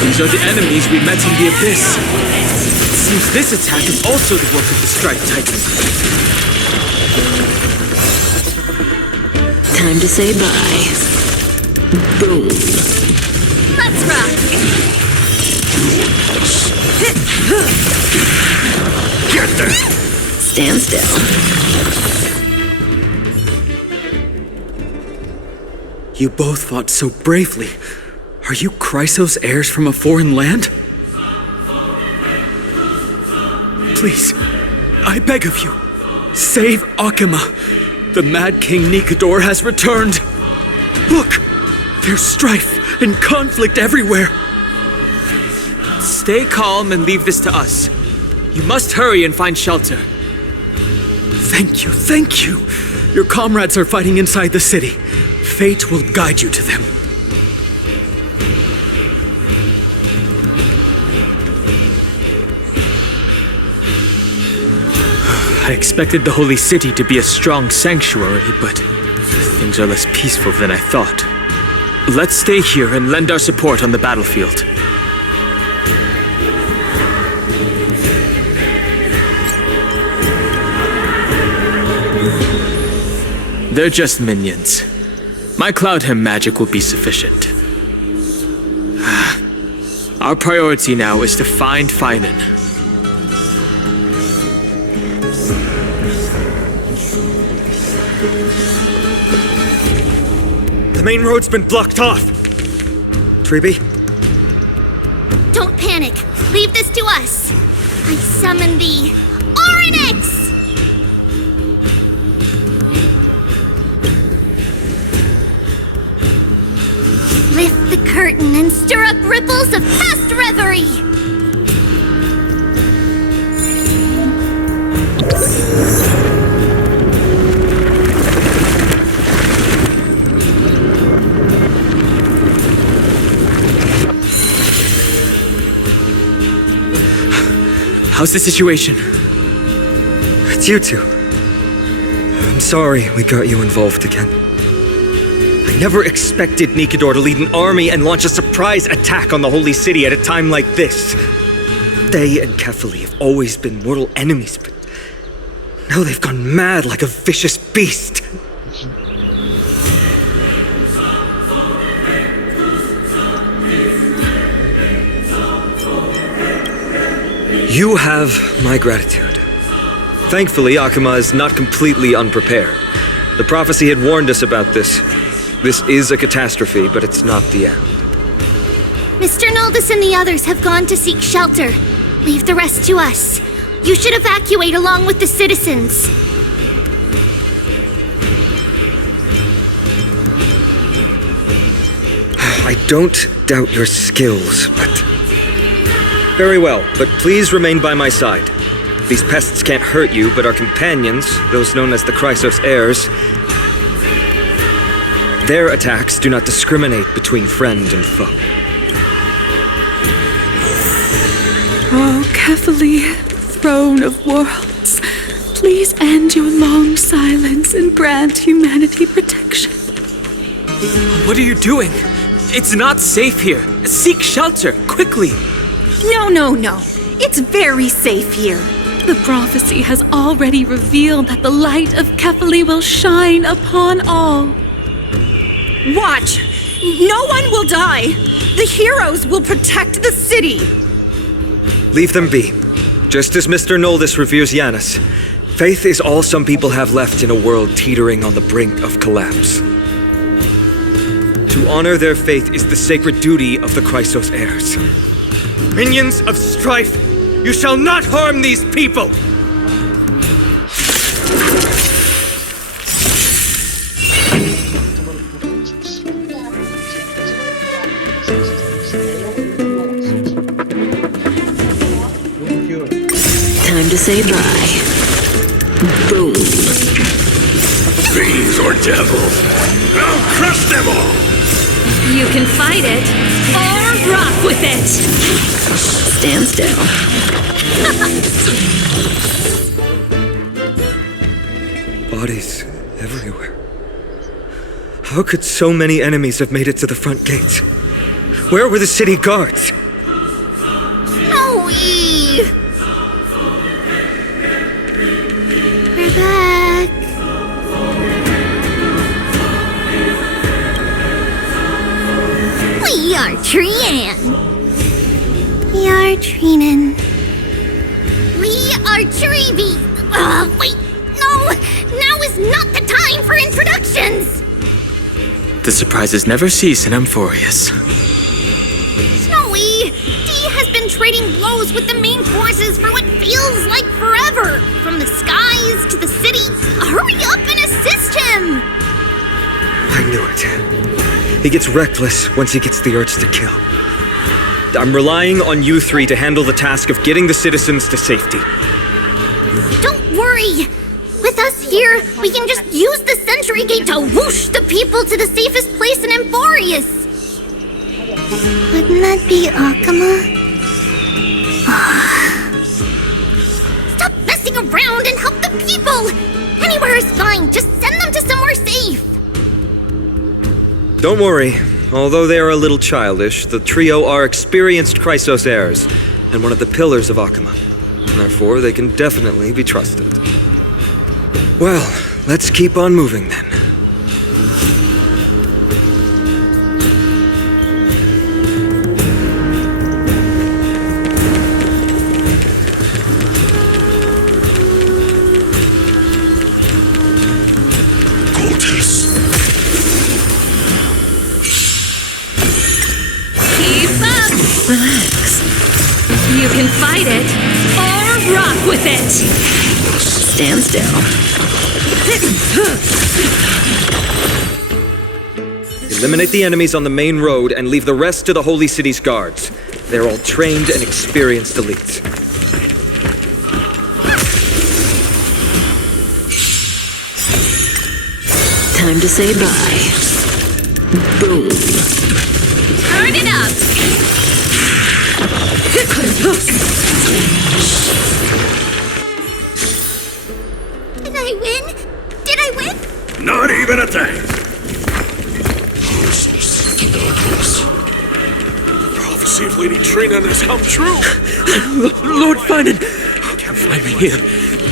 These are the enemies we met in the Abyss. It seems this attack is also the work of the Strife Titan. Time to say bye. Boom. Let's rock! Get there! Stand still. You both fought so bravely. Are you Chrysos heirs from a foreign land? Please, I beg of you, save Akima. The Mad King Nikador has returned. Look, there's strife and conflict everywhere. Stay calm and leave this to us. You must hurry and find shelter. Thank you, thank you. Your comrades are fighting inside the city. Fate will guide you to them. I expected the Holy City to be a strong sanctuary, but things are less peaceful than I thought. Let's stay here and lend our support on the battlefield. They're just minions. My Cloudhem magic will be sufficient. Our priority now is to find Finan. The main road's been blocked off. Treeby? Don't panic. Leave this to us. I summon the Ornix! Lift the curtain and stir up ripples of past reverie! How's the situation? It's you two. I'm sorry we got you involved again. I never expected Nikador to lead an army and launch a surprise attack on the Holy City at a time like this. They and Kefali have always been mortal enemies, but now they've gone mad like a vicious beast. You have my gratitude. Thankfully, Akama is not completely unprepared. The prophecy had warned us about this. This is a catastrophe, but it's not the end. Mr. Noldus and the others have gone to seek shelter. Leave the rest to us. You should evacuate along with the citizens. I don't doubt your skills, but... Very well, but please remain by my side. These pests can't hurt you, but our companions, those known as the Chrysos heirs, their attacks do not discriminate between friend and foe. Oh, Kefali, throne of worlds, please end your long silence and grant humanity protection. What are you doing? It's not safe here. Seek shelter, quickly. No. It's very safe here. The prophecy has already revealed that the light of Kefali will shine upon all. Watch! No one will die! The heroes will protect the city! Leave them be. Just as Mr. Noldus reveres Yanis, faith is all some people have left in a world teetering on the brink of collapse. To honor their faith is the sacred duty of the Chrysos heirs. Minions of strife, you shall not harm these people! Time to say bye. Boom. Fiends or devils, I'll crush them all! You can fight it, or rock with it! Stand still. Bodies everywhere. How could so many enemies have made it to the front gates? Where were the city guards? Owie! We're back. We are Trian. We are Trinin. We are Trivi. Wait, no! Now is not the time for introductions! The surprises never cease in Amphorius. Snowy! D has been trading blows with the main forces for what feels like forever! From the skies to the city, hurry up and assist him! I knew it. He gets reckless once he gets the urge to kill. I'm relying on you three to handle the task of getting the citizens to safety. Don't worry! With us here, we can just use the Sentry Gate to whoosh the people to the safest place in Amphorius! Wouldn't that be Akama? Stop messing around and help the people! Anywhere is fine, just send them to somewhere safe! Don't worry. Although they are a little childish, the trio are experienced Chrysos heirs, and one of the pillars of Akama. Therefore, they can definitely be trusted. Well, let's keep on moving then. Keep up! Relax. You can fight it, or Rock with it! Stand still. Eliminate the enemies on the main road and leave the rest to the Holy City's guards. They're all trained and experienced elites. Time to say bye. Boom. Turn it up! Did I win? Did I win? Not even a thing. Prophecy of Lady Trina has come true. Lord Finan! Find me here.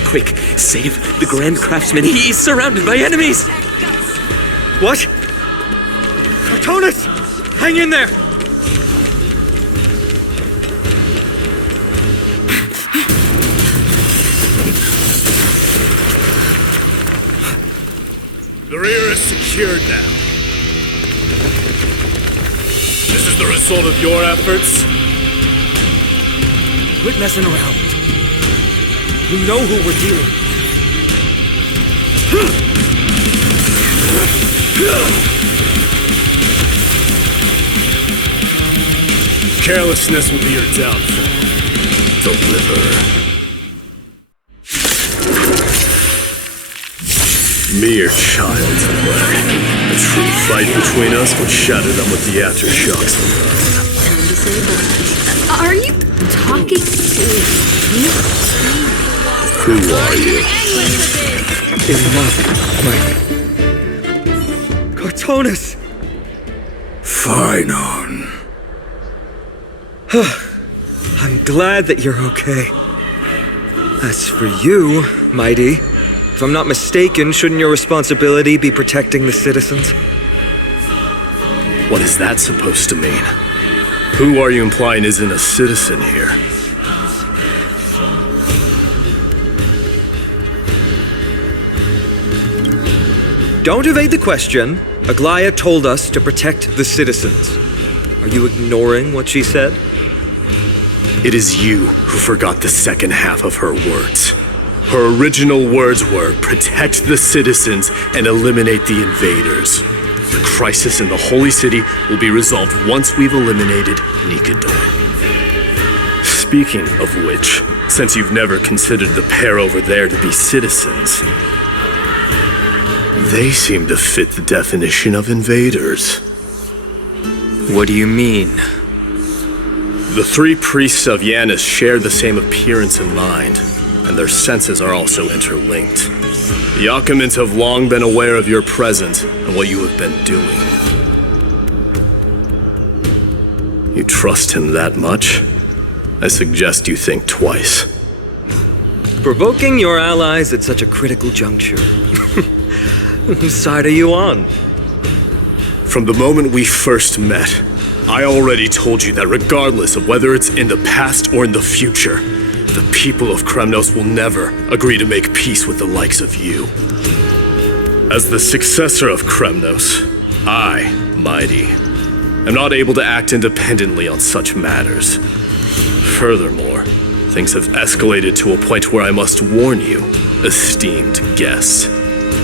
Quick, save the Grand Craftsman. He is surrounded by enemies. What? Cartonis! Hang in there! The rear is secured now. This is the result of your efforts? Quit messing around. You know who we're dealing with. Carelessness will be your downfall. Deliver. Mere child's play. A true fight between us would shatter them with the aftershocks. Are you talking to me? Who are you? Enough, Mike. Cartonis! Finan. I'm glad that you're okay. As for you, Mighty, if I'm not mistaken, shouldn't your responsibility be protecting the citizens? What is that supposed to mean? Who are you implying isn't a citizen here? Don't evade the question. Aglaya told us to protect the citizens. Are you ignoring what she said? It is you who forgot the second half of her words. Her original words were, protect the citizens and eliminate the invaders. The crisis in the Holy City will be resolved once we've eliminated Nikador. Speaking of which, since you've never considered the pair over there to be citizens, they seem to fit the definition of invaders. What do you mean? The three priests of Yanis share the same appearance and mind, and their senses are also interlinked. The Achaemins have long been aware of your presence and what you have been doing. You trust him that much? I suggest you think twice. Provoking your allies at such a critical juncture. Whose side are you on? From the moment we first met, I already told you that regardless of whether it's in the past or in the future, the people of Kremnos will never agree to make peace with the likes of you. As the successor of Kremnos, I, Mighty, am not able to act independently on such matters. Furthermore, things have escalated to a point where I must warn you, esteemed guest,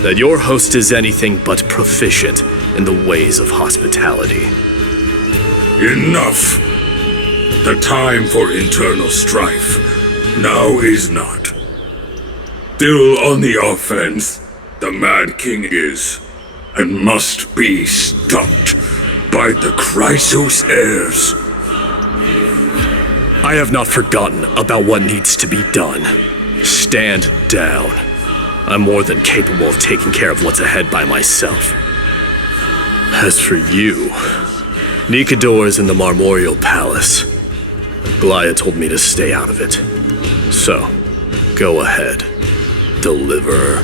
that your host is anything but proficient in the ways of hospitality. Enough! The time for internal strife now is not. Still on the offense, the Mad King is, and must be stopped by the Chrysos heirs. I have not forgotten about what needs to be done. Stand down. I'm more than capable of taking care of what's ahead by myself. As for you, Nikador is in the Marmorial Palace. Glaya told me to stay out of it. So, go ahead. Deliver.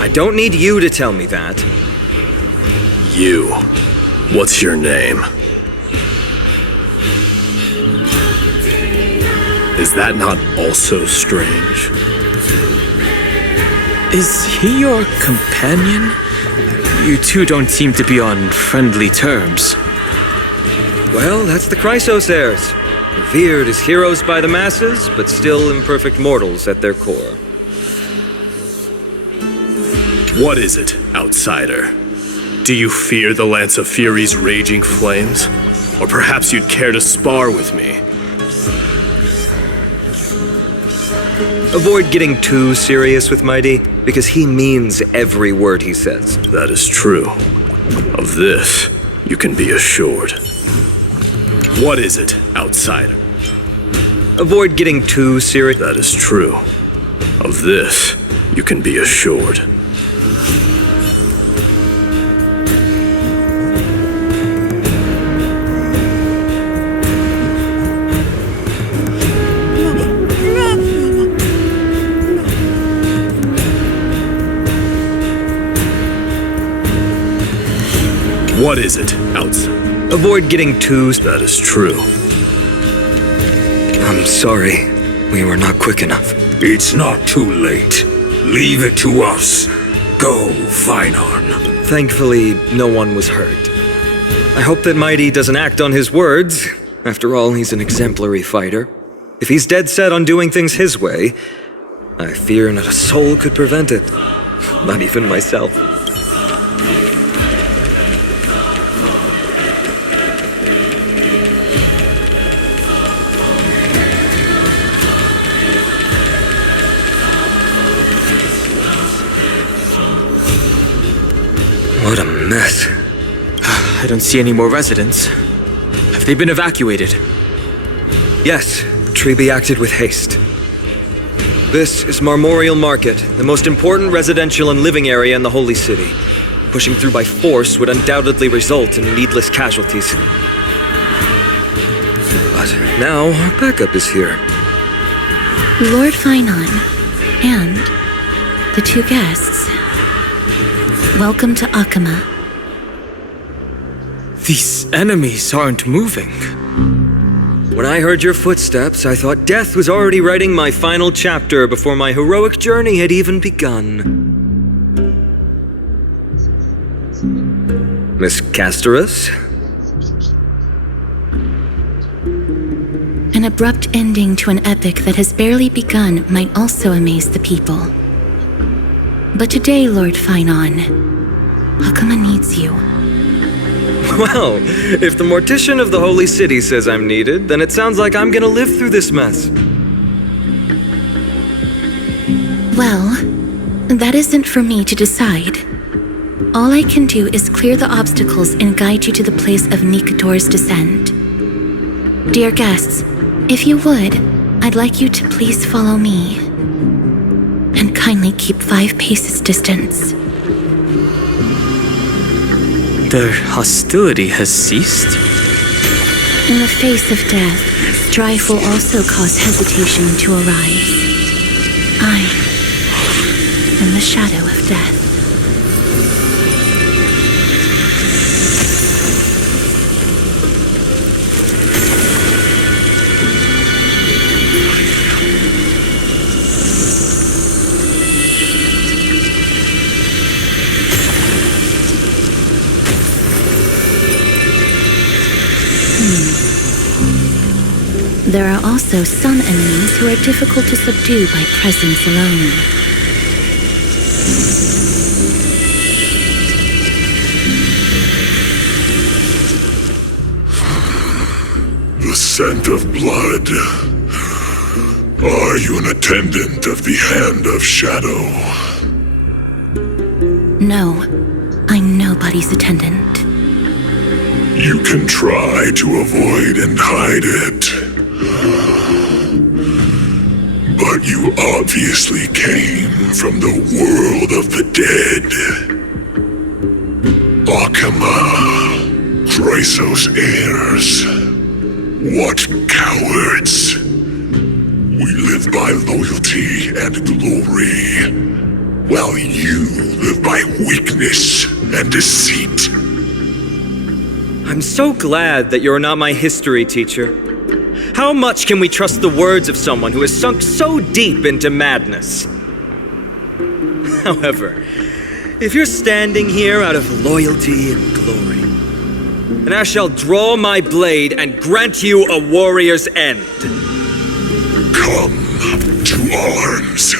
I don't need you to tell me that. You. What's your name? Is that not also strange? Is he your companion? You two don't seem to be on friendly terms. Well, that's the Chrysos heirs. revered as heroes by the masses, but still imperfect mortals at their core. What is it, outsider? Do you fear the Lance of Fury's raging flames? Or perhaps you'd care to spar with me? Avoid getting too serious with Mighty, because he means every word he says. That is true. Of this, you can be assured. What is it, outsider? Avoid getting too serious. That is true. Of this, you can be assured. What is it, outsider? Avoid getting too... That is true. I'm sorry. We were not quick enough. It's not too late. Leave it to us. Go, Finon. Thankfully, no one was hurt. I hope that Mighty doesn't act on his words. After all, he's an exemplary fighter. If he's dead set on doing things his way, I fear not a soul could prevent it. Not even myself. What a mess. I don't see any more residents. Have they been evacuated? Yes, Treby acted with haste. This is Marmorial Market, the most important residential and living area in the Holy City. Pushing through by force would undoubtedly result in needless casualties. But now our backup is here. Lord Finon and the two guests. Welcome to Akama. These enemies aren't moving. When I heard your footsteps, I thought death was already writing my final chapter before my heroic journey had even begun. Miss Casterus? An abrupt ending to an epic that has barely begun might also amaze the people. But today, Lord Finon, Akama needs you. Well, if the Mortician of the Holy City says I'm needed, then it sounds like I'm gonna live through this mess. Well, that isn't for me to decide. All I can do is clear the obstacles and guide you to the place of Nikador's descent. Dear guests, if you would, I'd like you to please follow me. And kindly keep 5 paces distance. Their hostility has ceased? In the face of death, strife will also cause hesitation to arise. I am the shadow of death. There are also some enemies who are difficult to subdue by presence alone. The scent of blood. Are you an attendant of the Hand of Shadow? No, I'm nobody's attendant. You can try to avoid and hide it. But you obviously came from the world of the dead. Akama, Chrysos heirs. What cowards! We live by loyalty and glory, while you live by weakness and deceit. I'm so glad that you're not my history teacher. How much can we trust the words of someone who has sunk so deep into madness? However, if you're standing here out of loyalty and glory, and I shall draw my blade and grant you a warrior's end. Come to arms.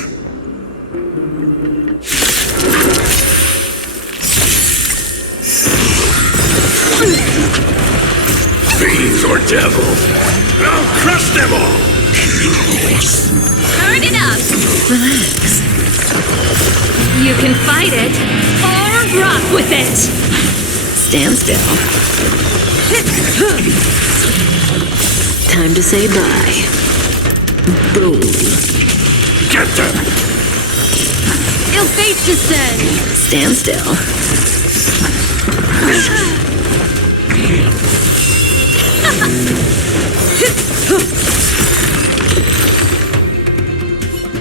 Fiends or devils, I'll crush them all! Turn it up! Relax. You can fight it, or rock with it! Stand still. Time to say bye. Boom. Get them! Ill fate descend! Stand still.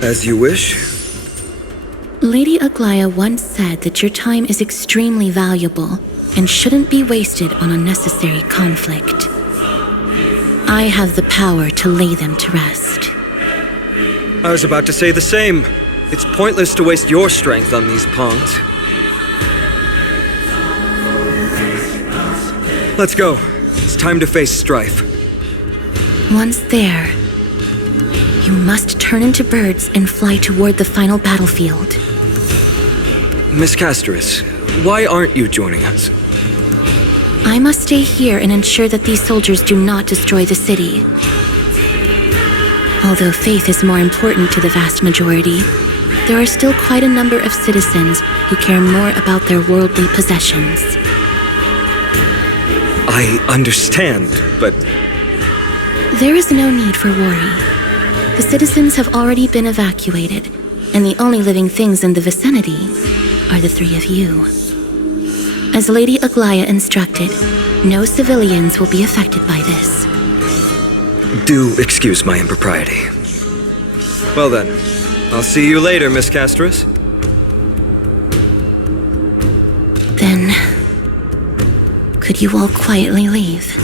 As you wish. Lady Aglaya once said that your time is extremely valuable and shouldn't be wasted on unnecessary conflict. I have the power to lay them to rest. I was about to say the same. It's pointless to waste your strength on these pawns. Let's go. It's time to face strife. Once there, you must turn into birds and fly toward the final battlefield. Miss Casterus, why aren't you joining us? I must stay here and ensure that these soldiers do not destroy the city. Although faith is more important to the vast majority, there are still quite a number of citizens who care more about their worldly possessions. I understand, but... There is no need for worry. The citizens have already been evacuated, and the only living things in the vicinity are the three of you. As Lady Aglaya instructed, no civilians will be affected by this. Do excuse my impropriety. Well then, I'll see you later, Miss Casterus. Then, could you all quietly leave?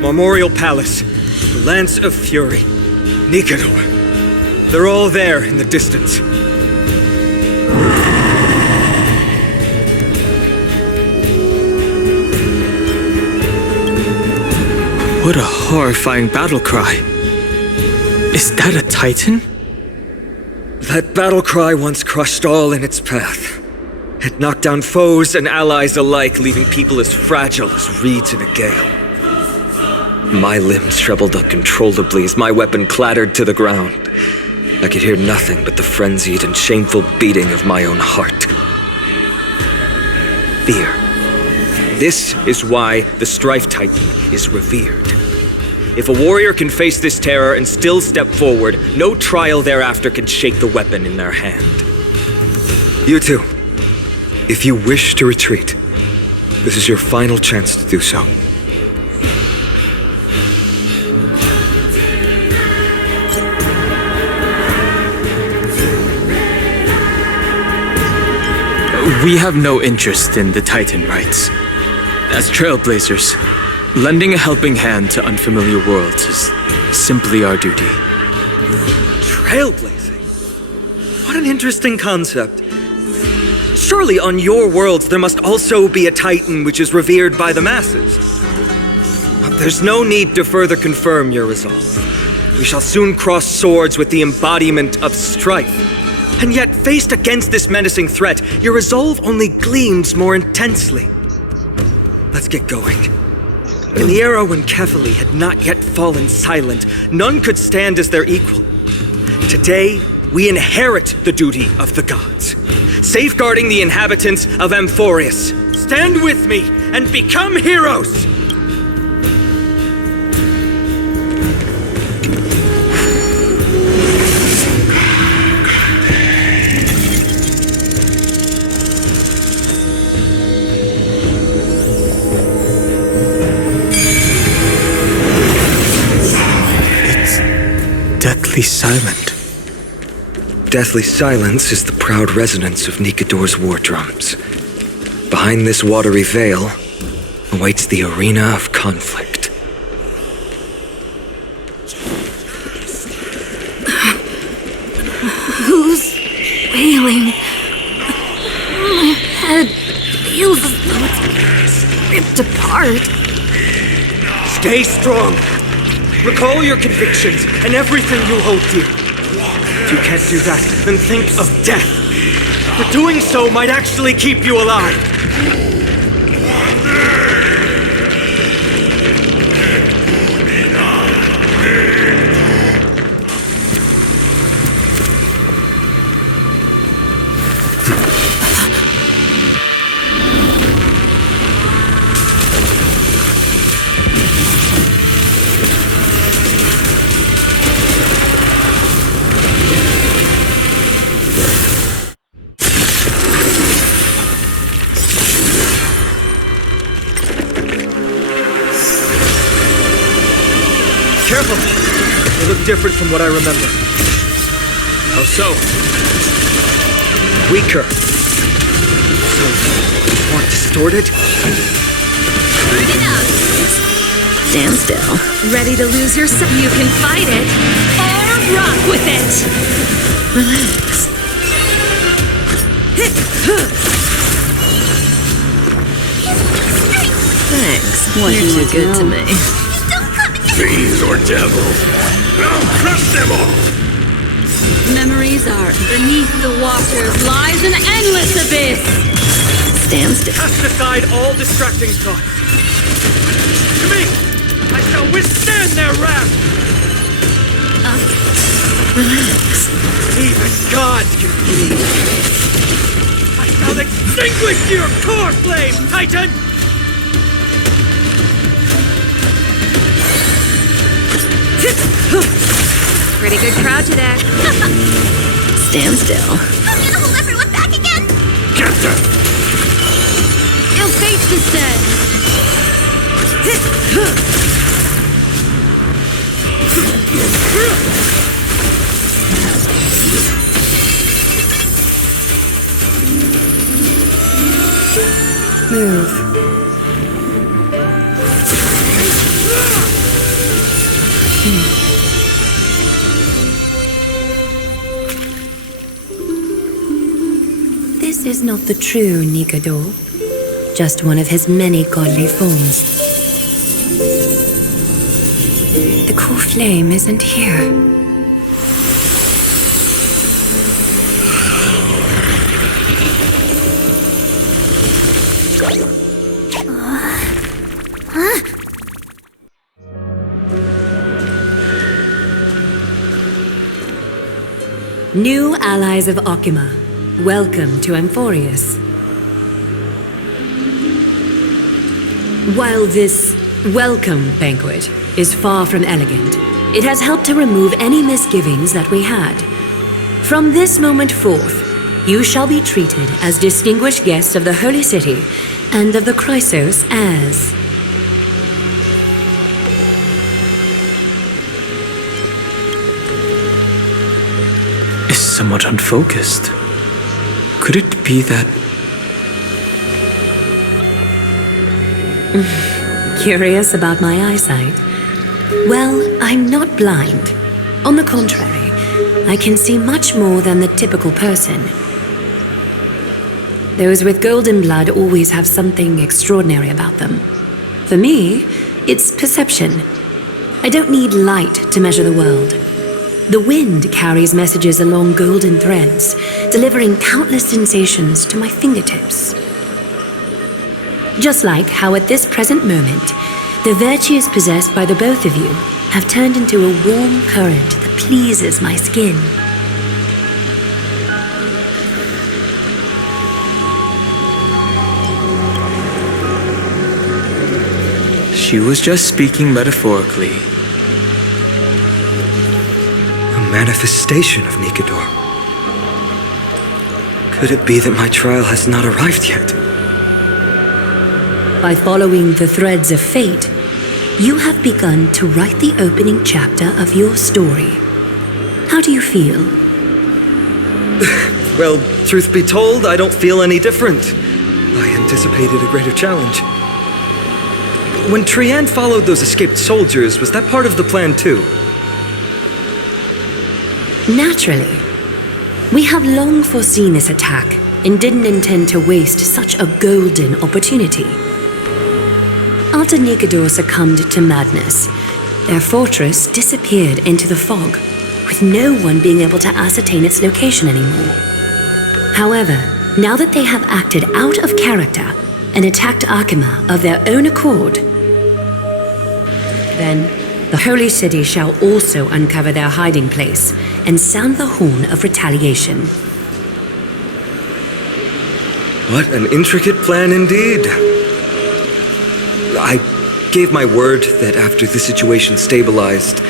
Memorial Palace, the Lance of Fury, Nikador. They're all there in the distance. What a horrifying battle cry. Is that a Titan? That battle cry once crushed all in its path. It knocked down foes and allies alike, leaving people as fragile as reeds in a gale. My limbs trembled uncontrollably as my weapon clattered to the ground. I could hear nothing but the frenzied and shameful beating of my own heart. Fear. This is why the Strife Titan is revered. If a warrior can face this terror and still step forward, no trial thereafter can shake the weapon in their hand. You two, if you wish to retreat, this is your final chance to do so. We have no interest in the Titan rights. As trailblazers, lending a helping hand to unfamiliar worlds is simply our duty. Trailblazing? What an interesting concept. Surely on your worlds there must also be a Titan which is revered by the masses. But there's no need to further confirm your resolve. We shall soon cross swords with the embodiment of strife. And yet, faced against this menacing threat, your resolve only gleams more intensely. Let's get going. In the era when Kefali had not yet fallen silent, none could stand as their equal. Today, we inherit the duty of the gods, safeguarding the inhabitants of Amphorius. Stand with me and become heroes! deathly silent. Deathly silence is the proud resonance of Nikador's war drums. Behind this watery veil awaits the arena of conflict. Who's wailing? My head feels as though it's ripped apart. Stay strong. Recall your convictions and everything you hold dear. If you can't do that, then think of death. For doing so might actually keep you alive. Careful! They look different from what I remember. How so? Weaker. So, more distorted? Stand still. Ready to lose yourself? You can fight it, or rock with it. Relax. Thanks. You're too good to me. Fiends or devils. Now crush them all! Memories are beneath the waters lies an endless abyss. Stand still. Cast aside all distracting thoughts. To me, I shall withstand their wrath. Relax. Even gods can bleed. I shall extinguish your core flame, Titan! Pretty good crowd today. Stand still. I'm gonna hold everyone back again. Get them! Ill fate descends. Move. This is not the true Nikador, just one of his many godly forms. The core flame isn't here. New allies of Okima, welcome to Amphorius. While this welcome banquet is far from elegant, it has helped to remove any misgivings that we had. From this moment forth, you shall be treated as distinguished guests of the Holy City and of the Chrysos as... Somewhat unfocused. Could it be that... Curious about my eyesight? Well, I'm not blind. On the contrary, I can see much more than the typical person. Those with golden blood always have something extraordinary about them. For me, it's perception. I don't need light to measure the world. The wind carries messages along golden threads, delivering countless sensations to my fingertips. Just like how at this present moment, the virtues possessed by the both of you have turned into a warm current that pleases my skin. She was just speaking metaphorically. Manifestation of Nikador. Could it be that my trial has not arrived yet? By following the threads of fate, you have begun to write the opening chapter of your story. How do you feel? Well, truth be told, I don't feel any different. I anticipated a greater challenge. When Trian followed those escaped soldiers, was that part of the plan too? Naturally. We have long foreseen this attack and didn't intend to waste such a golden opportunity. After Nikador succumbed to madness, their fortress disappeared into the fog, with no one being able to ascertain its location anymore. However, now that they have acted out of character and attacked Arkema of their own accord, then the Holy City shall also uncover their hiding place and sound the horn of retaliation. What an intricate plan indeed. I gave my word that after the situation stabilized,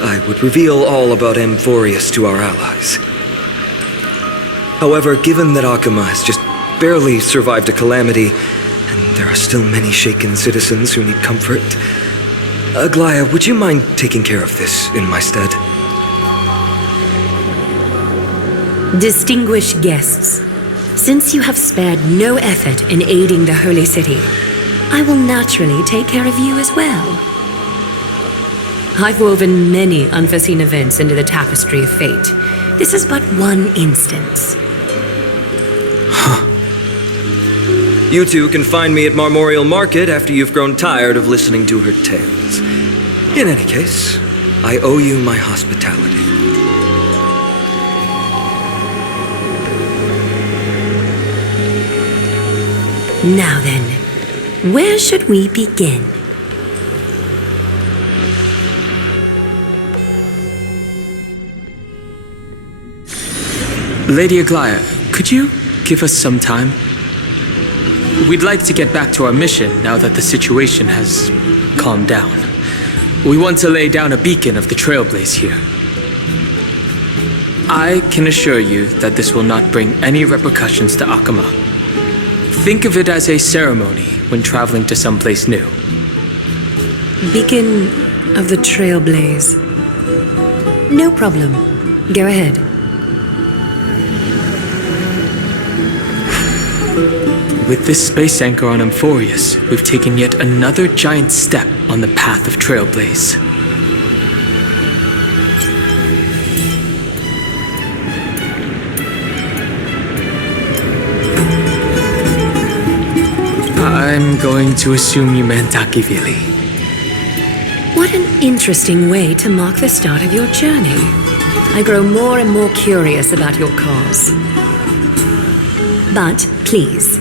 I would reveal all about Amphorius to our allies. However, given that Arkema has just barely survived a calamity, and there are still many shaken citizens who need comfort, Aglaya, would you mind taking care of this in my stead? Distinguished guests, since you have spared no effort in aiding the Holy City, I will naturally take care of you as well. I've woven many unforeseen events into the tapestry of fate. This is but one instance. You two can find me at Marmorial Market after you've grown tired of listening to her tales. In any case, I owe you my hospitality. Now then, where should we begin? Lady Aglaya, could you give us some time? We'd like to get back to our mission now that the situation has calmed down. We want to lay down a beacon of the Trailblaze here. I can assure you that this will not bring any repercussions to Arkema. Think of it as a ceremony when traveling to someplace new. Beacon of the Trailblaze. No problem. Go ahead. With this space anchor on Amphorius, we've taken yet another giant step on the path of Trailblaze. I'm going to assume you meant Akivili. What an interesting way to mark the start of your journey. I grow more and more curious about your cause. But please,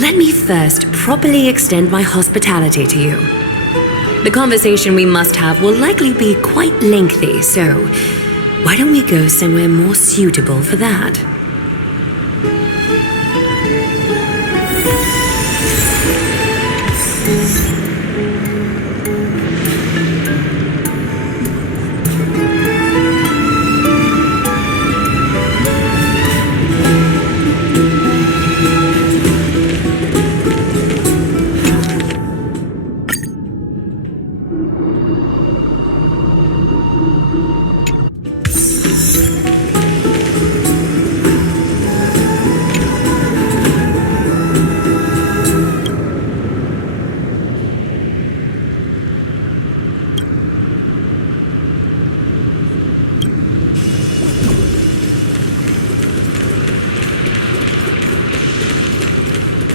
let me first properly extend my hospitality to you. The conversation we must have will likely be quite lengthy, so why don't we go somewhere more suitable for that?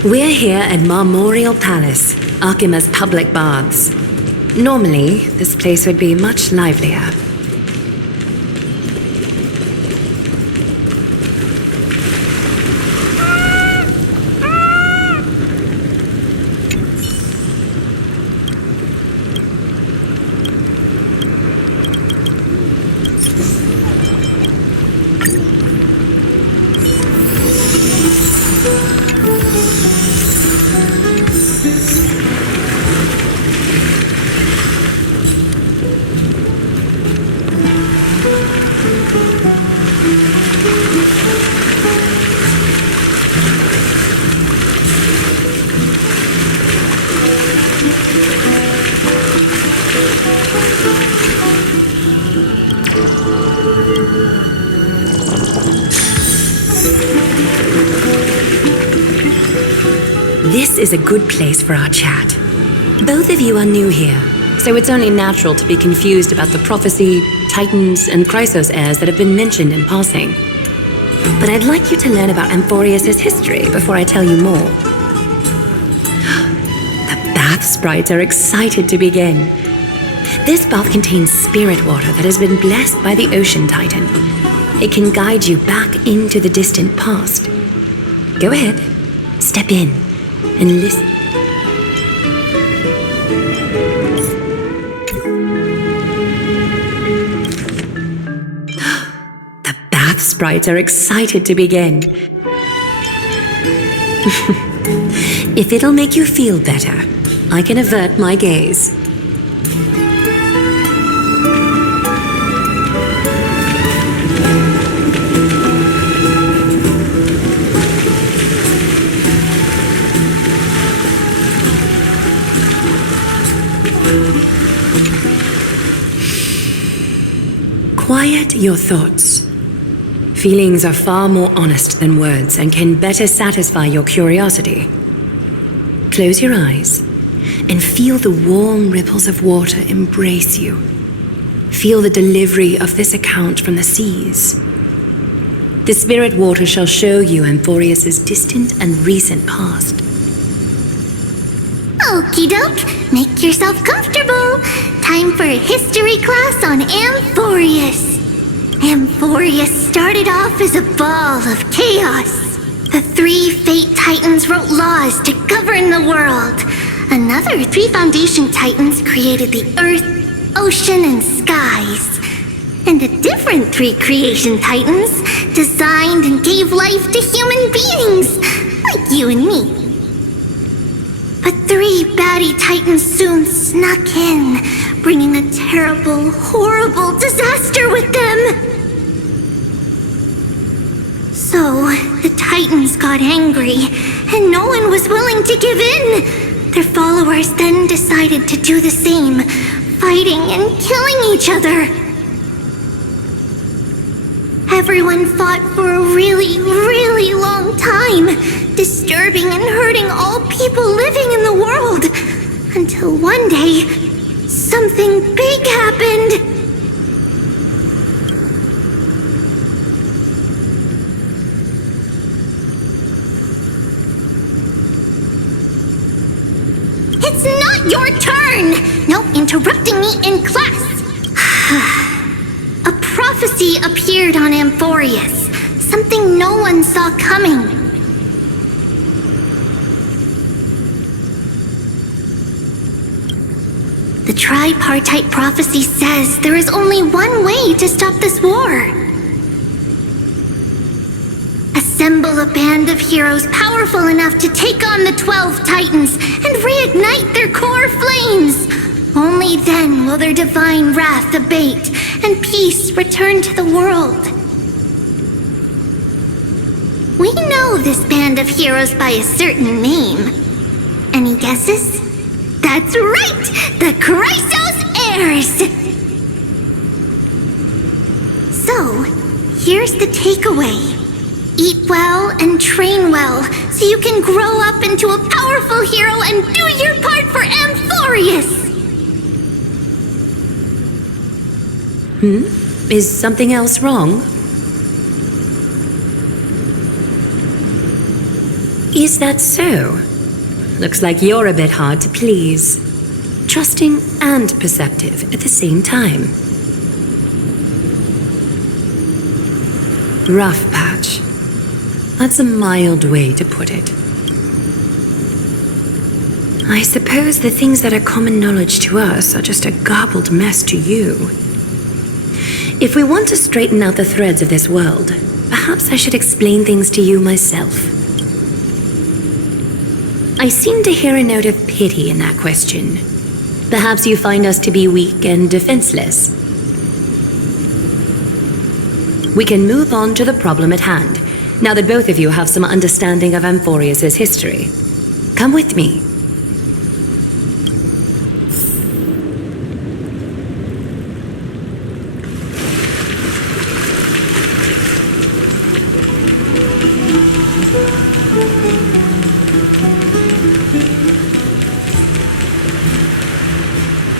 We're here at Marmorial Palace, Arkema's public baths. Normally, this place would be much livelier. This is a good place for our chat. Both of you are new here, so it's only natural to be confused about the prophecy, titans, and Chrysos heirs that have been mentioned in passing. But I'd like you to learn about Amphorius' history before I tell you more. The bath sprites are excited to begin. This bath contains spirit water that has been blessed by the ocean titan. It can guide you back into the distant past. Go ahead, step in, and listen. The bath sprites are excited to begin. If it'll make you feel better, I can avert my gaze. Quiet your thoughts. Feelings are far more honest than words and can better satisfy your curiosity. Close your eyes and feel the warm ripples of water embrace you. Feel the delivery of this account from the seas. The spirit water shall show you Amphorius' distant and recent past. Okie doke, make yourself comfortable. Time for a history class on Amphorius. Amphorius started off as a ball of chaos. The 3 Fate Titans wrote laws to govern the world. Another 3 Foundation Titans created the earth, ocean, and skies. And the different 3 Creation Titans designed and gave life to human beings, like you and me. But 3 baddie Titans soon snuck in, bringing a terrible, horrible disaster with them. So, the Titans got angry, and no one was willing to give in. Their followers then decided to do the same, fighting and killing each other. Everyone fought for a really, really long time, disturbing and hurting all people living in the world, until one day, something big happened. It's not your turn! No interrupting me in class! A prophecy appeared on Amphorius, something no one saw coming. The tripartite prophecy says there is only one way to stop this war. Assemble a band of heroes powerful enough to take on the 12 Titans and reignite their core flames. Only then will their divine wrath abate and peace return to the world. We know this band of heroes by a certain name. Any guesses? That's right! The Chrysos heirs! So, here's the takeaway. Eat well and train well, so you can grow up into a powerful hero and do your part for Amphorius! Is something else wrong? Is that so? Looks like you're a bit hard to please. Trusting and perceptive at the same time. Rough patch. That's a mild way to put it. I suppose the things that are common knowledge to us are just a garbled mess to you. If we want to straighten out the threads of this world, perhaps I should explain things to you myself. I seem to hear a note of pity in that question. Perhaps you find us to be weak and defenseless. We can move on to the problem at hand, now that both of you have some understanding of Amphorius' history. Come with me.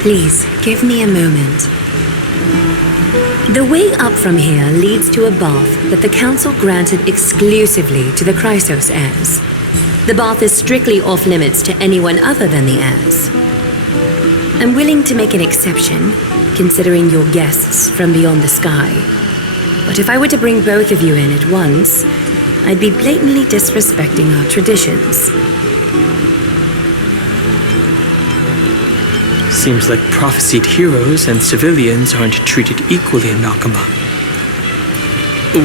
Please, give me a moment. The way up from here leads to a bath that the Council granted exclusively to the Chrysos heirs. The bath is strictly off-limits to anyone other than the heirs. I'm willing to make an exception, considering your guests from beyond the sky. But if I were to bring both of you in at once, I'd be blatantly disrespecting our traditions. Seems like prophesied heroes and civilians aren't treated equally in Nakama.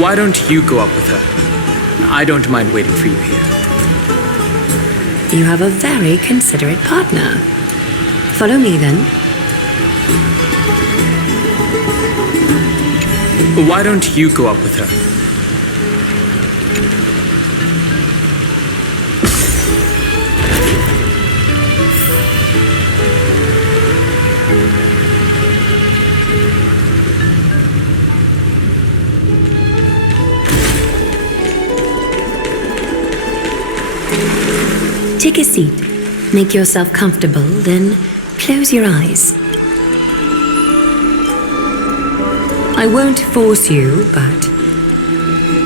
Why don't you go up with her? I don't mind waiting for you here. You have a very considerate partner. Follow me then. Why don't you go up with her? Take a seat. Make yourself comfortable, then close your eyes. I won't force you, but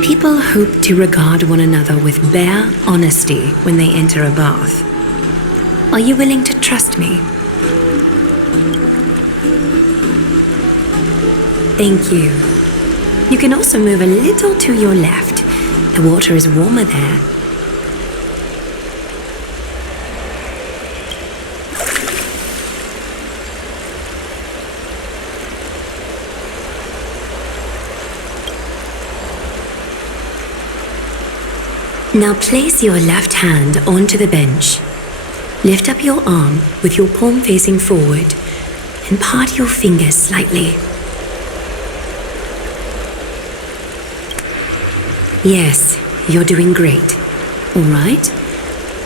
people hope to regard one another with bare honesty when they enter a bath. Are you willing to trust me? Thank you. You can also move a little to your left. The water is warmer there. Now place your left hand onto the bench. Lift up your arm with your palm facing forward and part your fingers slightly. Yes, you're doing great. All right.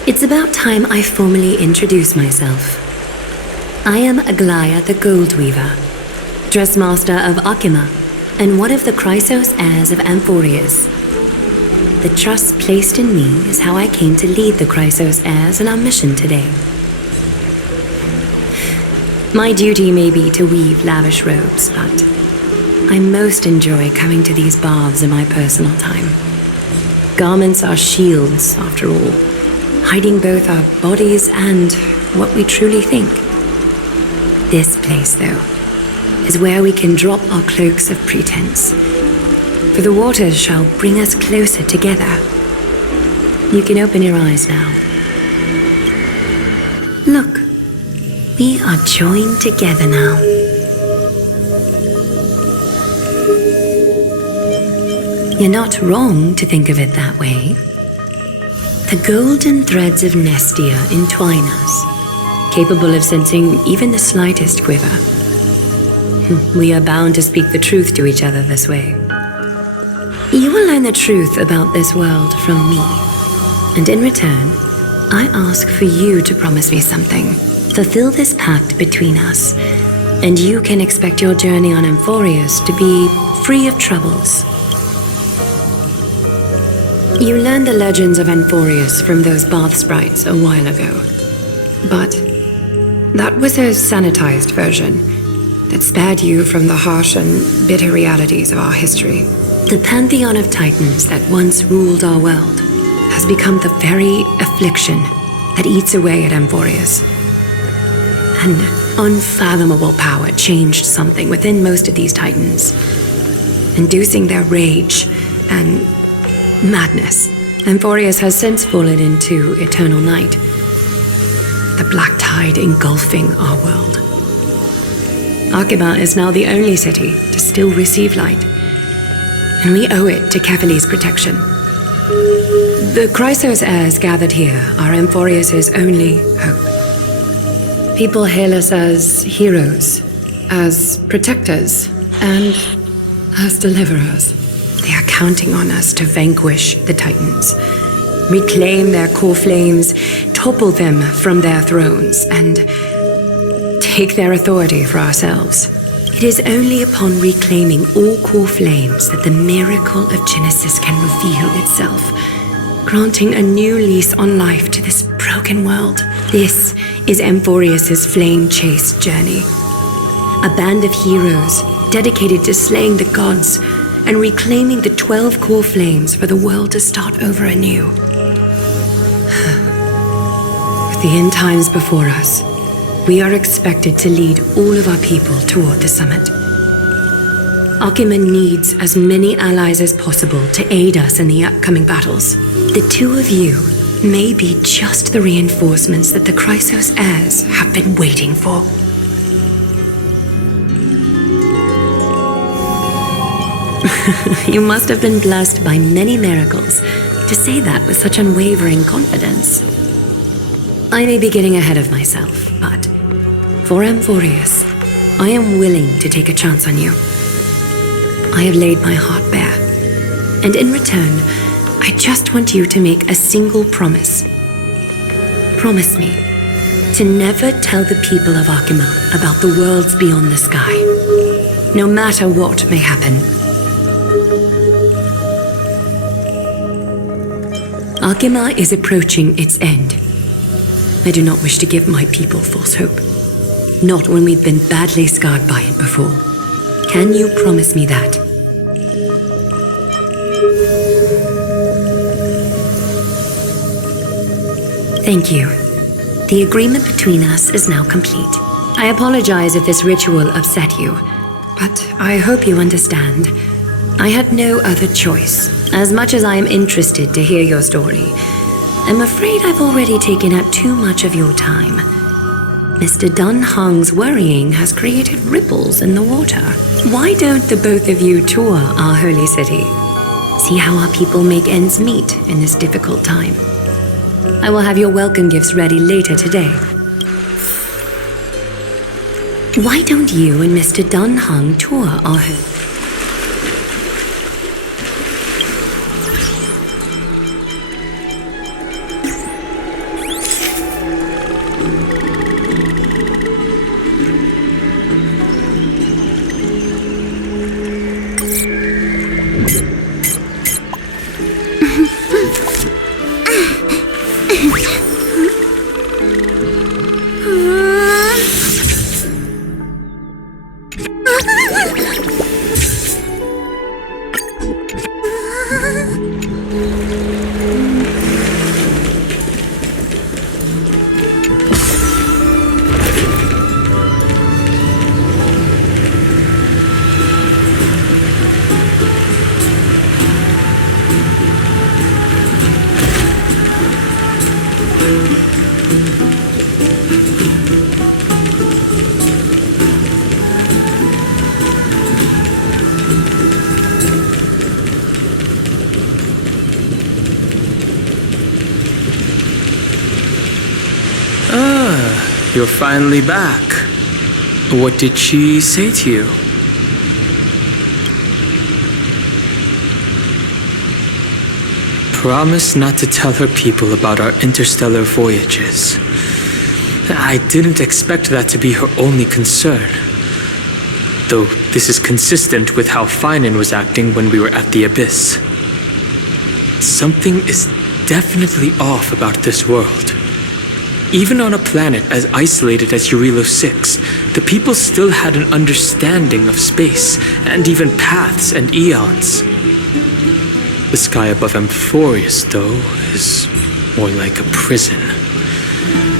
It's about time I formally introduce myself. I am Aglaya the Gold Weaver, Dressmaster of Akima, and one of the Chrysos heirs of Amphorius. The trust placed in me is how I came to lead the Chrysos heirs in our mission today. My duty may be to weave lavish robes, but I most enjoy coming to these baths in my personal time. Garments are shields, after all, hiding both our bodies and what we truly think. This place, though, is where we can drop our cloaks of pretense. For the waters shall bring us closer together. You can open your eyes now. Look, we are joined together now. You're not wrong to think of it that way. The golden threads of Nestia entwine us, capable of sensing even the slightest quiver. We are bound to speak the truth to each other this way. You will learn the truth about this world from me, and in return, I ask for you to promise me something. Fulfill this pact between us, and you can expect your journey on Amphorius to be free of troubles. You learned the legends of Amphorius from those bath sprites a while ago, but that was a sanitized version that spared you from the harsh and bitter realities of our history. The pantheon of titans that once ruled our world has become the very affliction that eats away at Amphorius. An unfathomable power changed something within most of these titans, inducing their rage and madness. Amphorius has since fallen into eternal night, the black tide engulfing our world. Akima is now the only city to still receive light, and we owe it to Kefali's protection. The Chrysos heirs gathered here are Amphorius' only hope. People hail us as heroes, as protectors, and as deliverers. They are counting on us to vanquish the Titans, reclaim their core flames, topple them from their thrones, and take their authority for ourselves. It is only upon reclaiming all core flames that the miracle of Genesis can reveal itself, granting a new lease on life to this broken world. This is Amphorius' flame-chased journey. A band of heroes dedicated to slaying the gods and reclaiming the 12 core flames for the world to start over anew. With the end times before us, we are expected to lead all of our people toward the summit. Arkema needs as many allies as possible to aid us in the upcoming battles. The two of you may be just the reinforcements that the Chrysos heirs have been waiting for. You must have been blessed by many miracles to say that with such unwavering confidence. I may be getting ahead of myself, but for Amphorius, I am willing to take a chance on you. I have laid my heart bare, and in return, I just want you to make a single promise. Promise me to never tell the people of Arkema about the worlds beyond the sky, no matter what may happen. Arkema is approaching its end. I do not wish to give my people false hope. Not when we've been badly scarred by it before. Can you promise me that? Thank you. The agreement between us is now complete. I apologize if this ritual upset you, but I hope you understand. I had no other choice. As much as I am interested to hear your story, I'm afraid I've already taken up too much of your time. Mr. Dun Hong's worrying has created ripples in the water. Why don't the both of you tour our holy city? See how our people make ends meet in this difficult time. I will have your welcome gifts ready later today. Why don't you and Mr. Dun Hong tour our home? You're finally back. What did she say to you? Promise not to tell her people about our interstellar voyages. I didn't expect that to be her only concern. Though this is consistent with how Finan was acting when we were at the Abyss. Something is definitely off about this world. Even on a planet as isolated as Eurilo 6, the people still had an understanding of space, and even paths and eons. The sky above Amphorius, though, is more like a prison.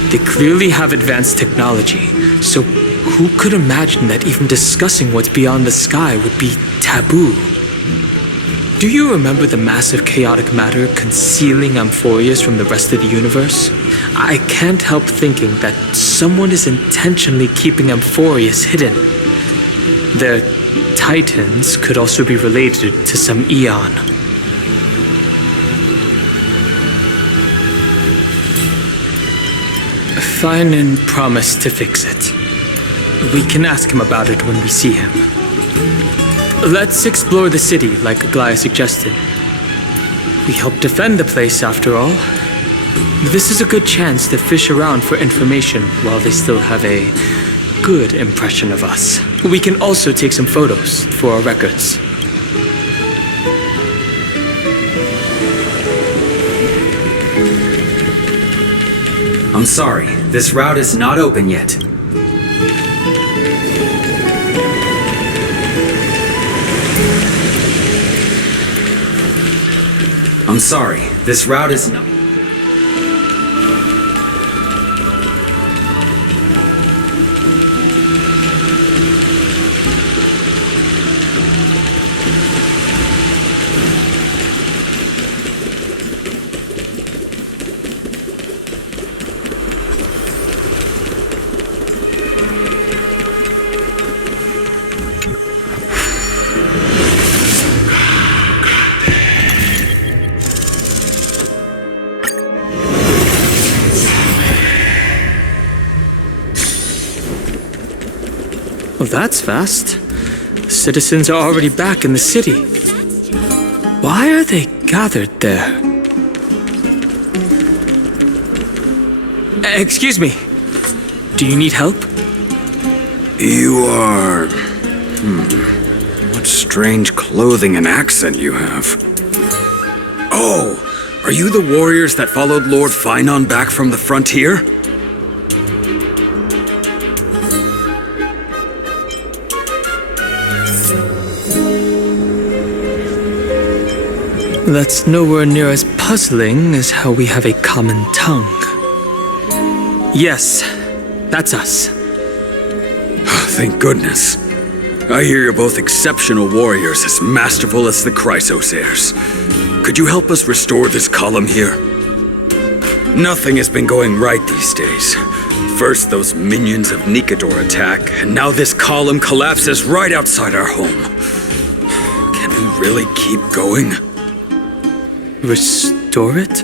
They clearly have advanced technology, so who could imagine that even discussing what's beyond the sky would be taboo? Do you remember the massive chaotic matter concealing Amphorius from the rest of the universe? I can't help thinking that someone is intentionally keeping Amphorius hidden. Their titans could also be related to some eon. Finan promised to fix it. We can ask him about it when we see him. Let's explore the city, like Aglaya suggested. We help defend the place, after all. This is a good chance to fish around for information while they still have a good impression of us. We can also take some photos for our records. I'm sorry, this route is not open yet. I'm sorry, this route is... Well, that's fast. Citizens are already back in the city. Why are they gathered there? Excuse me. Do you need help? You are... What strange clothing and accent you have. Oh, are you the warriors that followed Lord Finon back from the frontier? That's nowhere near as puzzling as how we have a common tongue. Yes, that's us. Thank goodness. I hear you're both exceptional warriors, as masterful as the Chrysos heirs. Could you help us restore this column here? Nothing has been going right these days. First those minions of Nikador attack, and now this column collapses right outside our home. Can we really keep going? Restore it?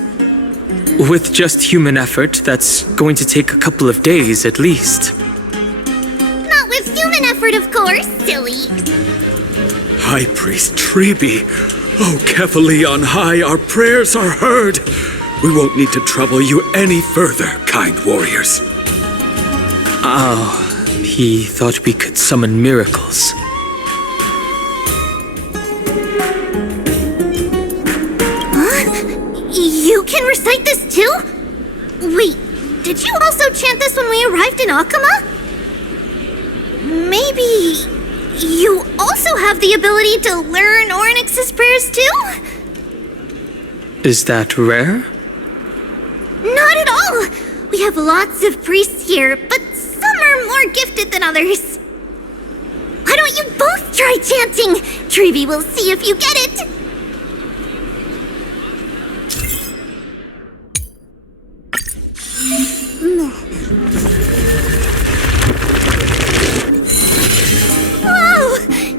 With just human effort, that's going to take a couple of days at least. Not with human effort, of course, silly. High Priest Treeby, oh Kefali on high, our prayers are heard. We won't need to trouble you any further, kind warriors. Oh, he thought we could summon miracles. You can recite this too? Wait, did you also chant this when we arrived in Akama? Maybe you also have the ability to learn Ornyx's prayers too? Is that rare? Not at all! We have lots of priests here, but some are more gifted than others. Why don't you both try chanting? Treeby will see if you get it. Wow!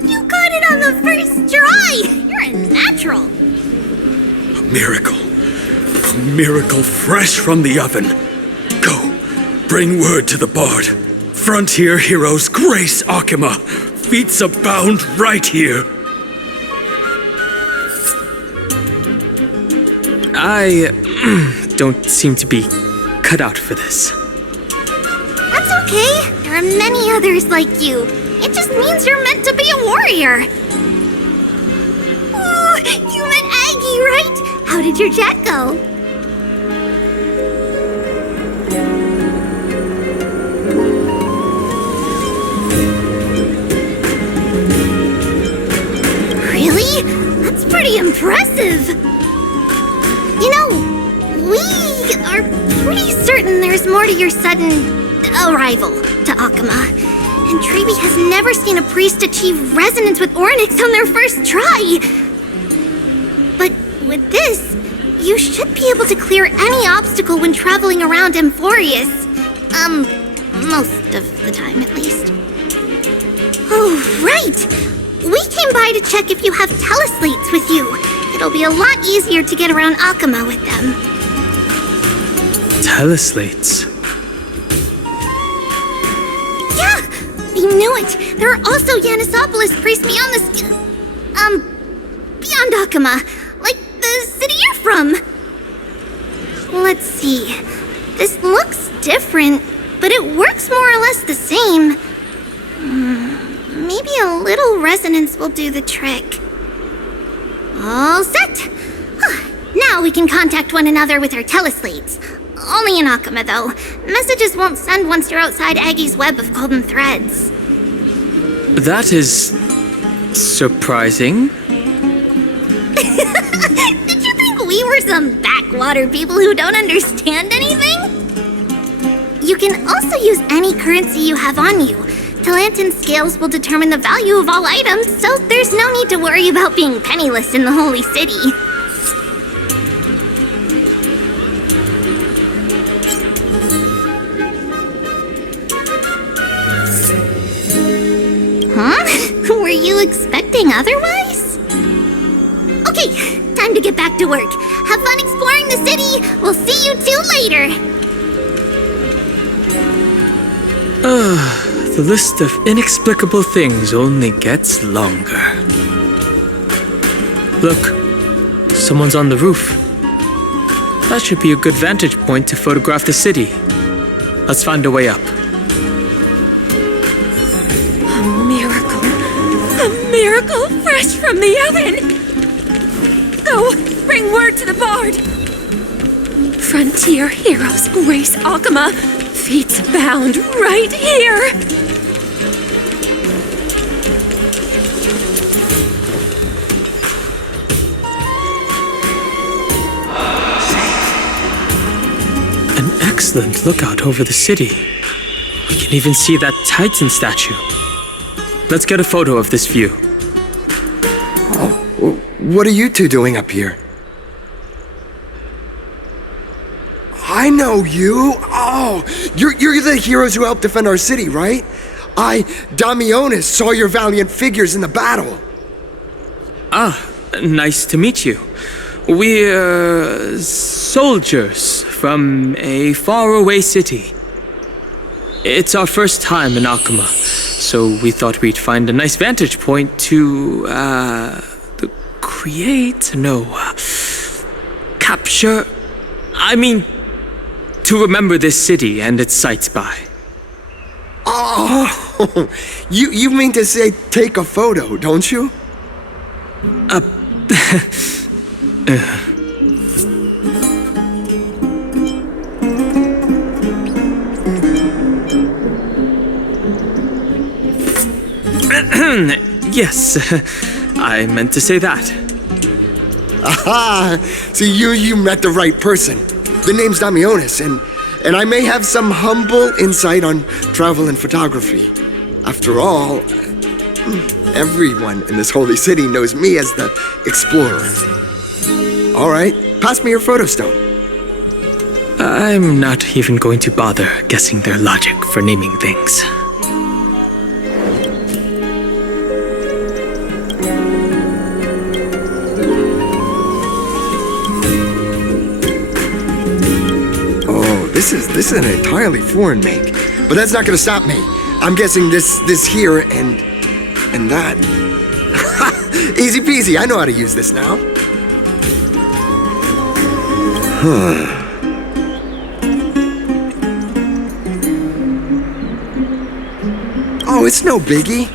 You got it on the first try! You're a natural! A miracle. A miracle fresh from the oven. Go, bring word to the bard. Frontier heroes grace Akama. Feats abound right here. I don't seem to be cut out for this. That's okay. There are many others like you. It just means you're meant to be a warrior. Oh, you met Aggie, right? How did your chat go? Really? That's pretty impressive. You know, we are pretty certain there's more to your sudden arrival to Akama. And Treeby has never seen a priest achieve resonance with Ornyx on their first try. But with this, you should be able to clear any obstacle when traveling around Amphorius. Most of the time at least. Oh, right! We came by to check if you have teleslates with you. It'll be a lot easier to get around Akama with them. Teleslates? Yeah! We knew it! There are also Yanisopolis priests beyond the beyond Akama. Like the city you're from. Let's see. This looks different, but it works more or less the same. Maybe a little resonance will do the trick. All set! Now we can contact one another with our teleslates. Only in Akama, though. Messages won't send once you're outside Aggie's web of golden threads. That is... surprising. Did you think we we were some backwater people who don't understand anything? You can also use any currency you have on you. Talantan scales will determine the value of all items, so there's no need to worry about being penniless in the Holy City. Huh? Were you expecting otherwise? Okay, time to get back to work. Have fun exploring the city. We'll see you two later. The list of inexplicable things only gets longer. Look, someone's on the roof. That should be a good vantage point to photograph the city. Let's find a way up. A miracle. A miracle fresh from the oven. Go, bring word to the Bard. Frontier heroes grace Akama. Feats bound right here. An excellent lookout over the city. We can even see that Titan statue. Let's get a photo of this view. Oh, what are you two doing up here? I know you! Oh, you're the heroes who helped defend our city, right? Damionis, saw your valiant figures in the battle. Ah, nice to meet you. We're soldiers from a faraway city. It's our first time in Akama, so we thought we'd find a nice vantage point to, capture... to remember this city and its sights by. Oh, you mean to say take a photo, don't you? Yes, I meant to say that. Aha! So you met the right person. The name's Damionis, and I may have some humble insight on travel and photography. After all, everyone in this holy city knows me as the explorer. All right, pass me your photo stone. I'm not even going to bother guessing their logic for naming things. This is an entirely foreign make, but that's not gonna stop me. I'm guessing this here and that. Easy peasy, I know how to use this now. Oh, it's no biggie.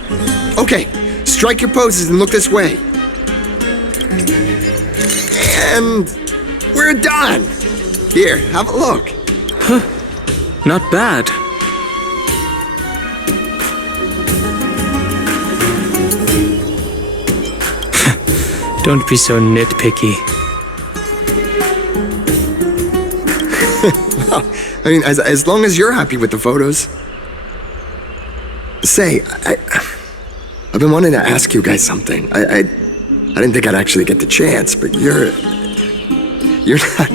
Okay, strike your poses and look this way. And we're done. Here, have a look. Huh, not bad. Don't be so nitpicky. Well, I mean, as long as you're happy with the photos. Say, I've been wanting to ask you guys something. I didn't think I'd actually get the chance, but you're not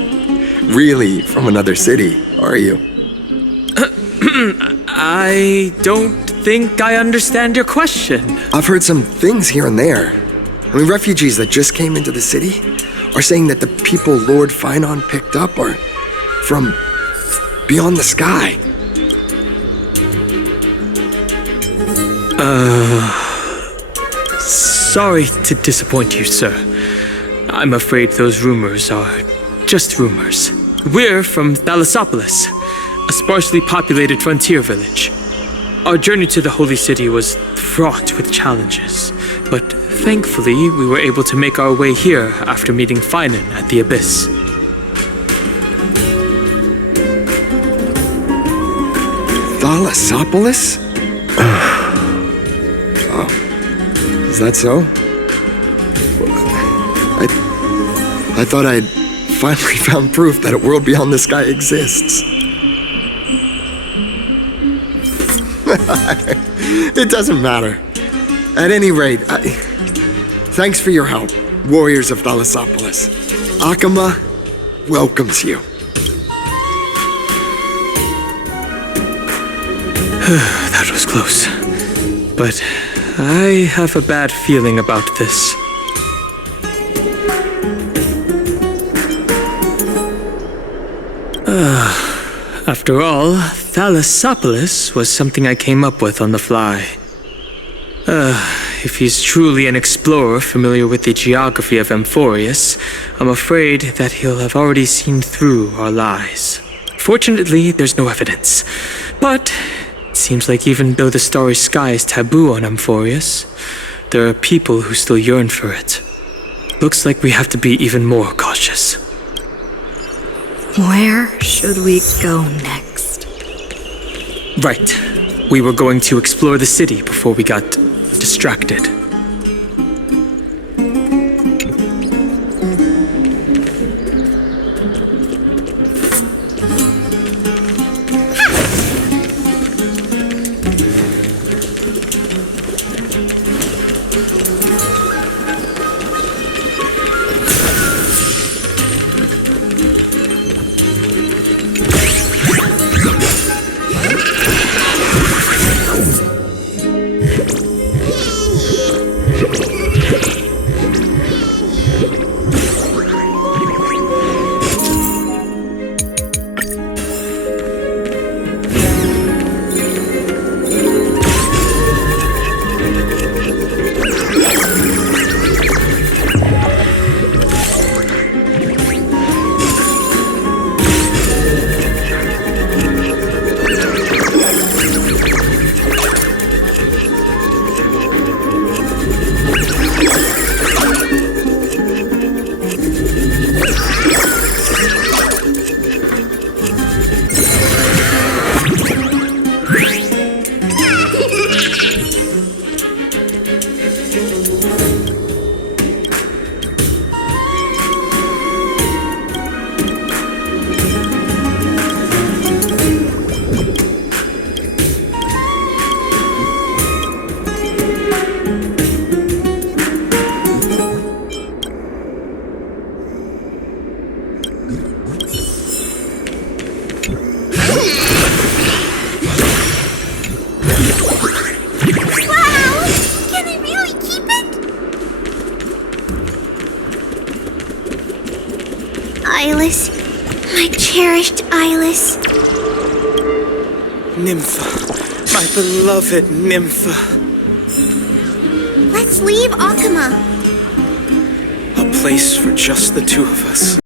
really from another city, are you? I don't think I understand your question. I've heard some things here and there. I mean, refugees that just came into the city are saying that the people Lord Finon picked up are from beyond the sky. Sorry to disappoint you, sir. I'm afraid those rumors are just rumors. We're from Thalassopolis, a sparsely populated frontier village. Our journey to the Holy City was fraught with challenges, but thankfully we were able to make our way here after meeting Finon at the Abyss. Thalassopolis? Oh, is that so? I thought I'd finally found proof that a world beyond the sky exists. It doesn't matter. At any rate, thanks for your help, warriors of Thalassopolis. Akama welcomes you. That was close. But I have a bad feeling about this. After all, Thalassopolis was something I came up with on the fly. If he's truly an explorer familiar with the geography of Amphorius, I'm afraid that he'll have already seen through our lies. Fortunately, there's no evidence. But it seems like even though the starry sky is taboo on Amphorius, there are people who still yearn for it. Looks like we have to be even more cautious. Where should we go next? Right. We were going to explore the city before we got distracted. Eyeless. My cherished Eyeless. Nympha. My beloved Nympha. Let's leave Akama. A place for just the two of us.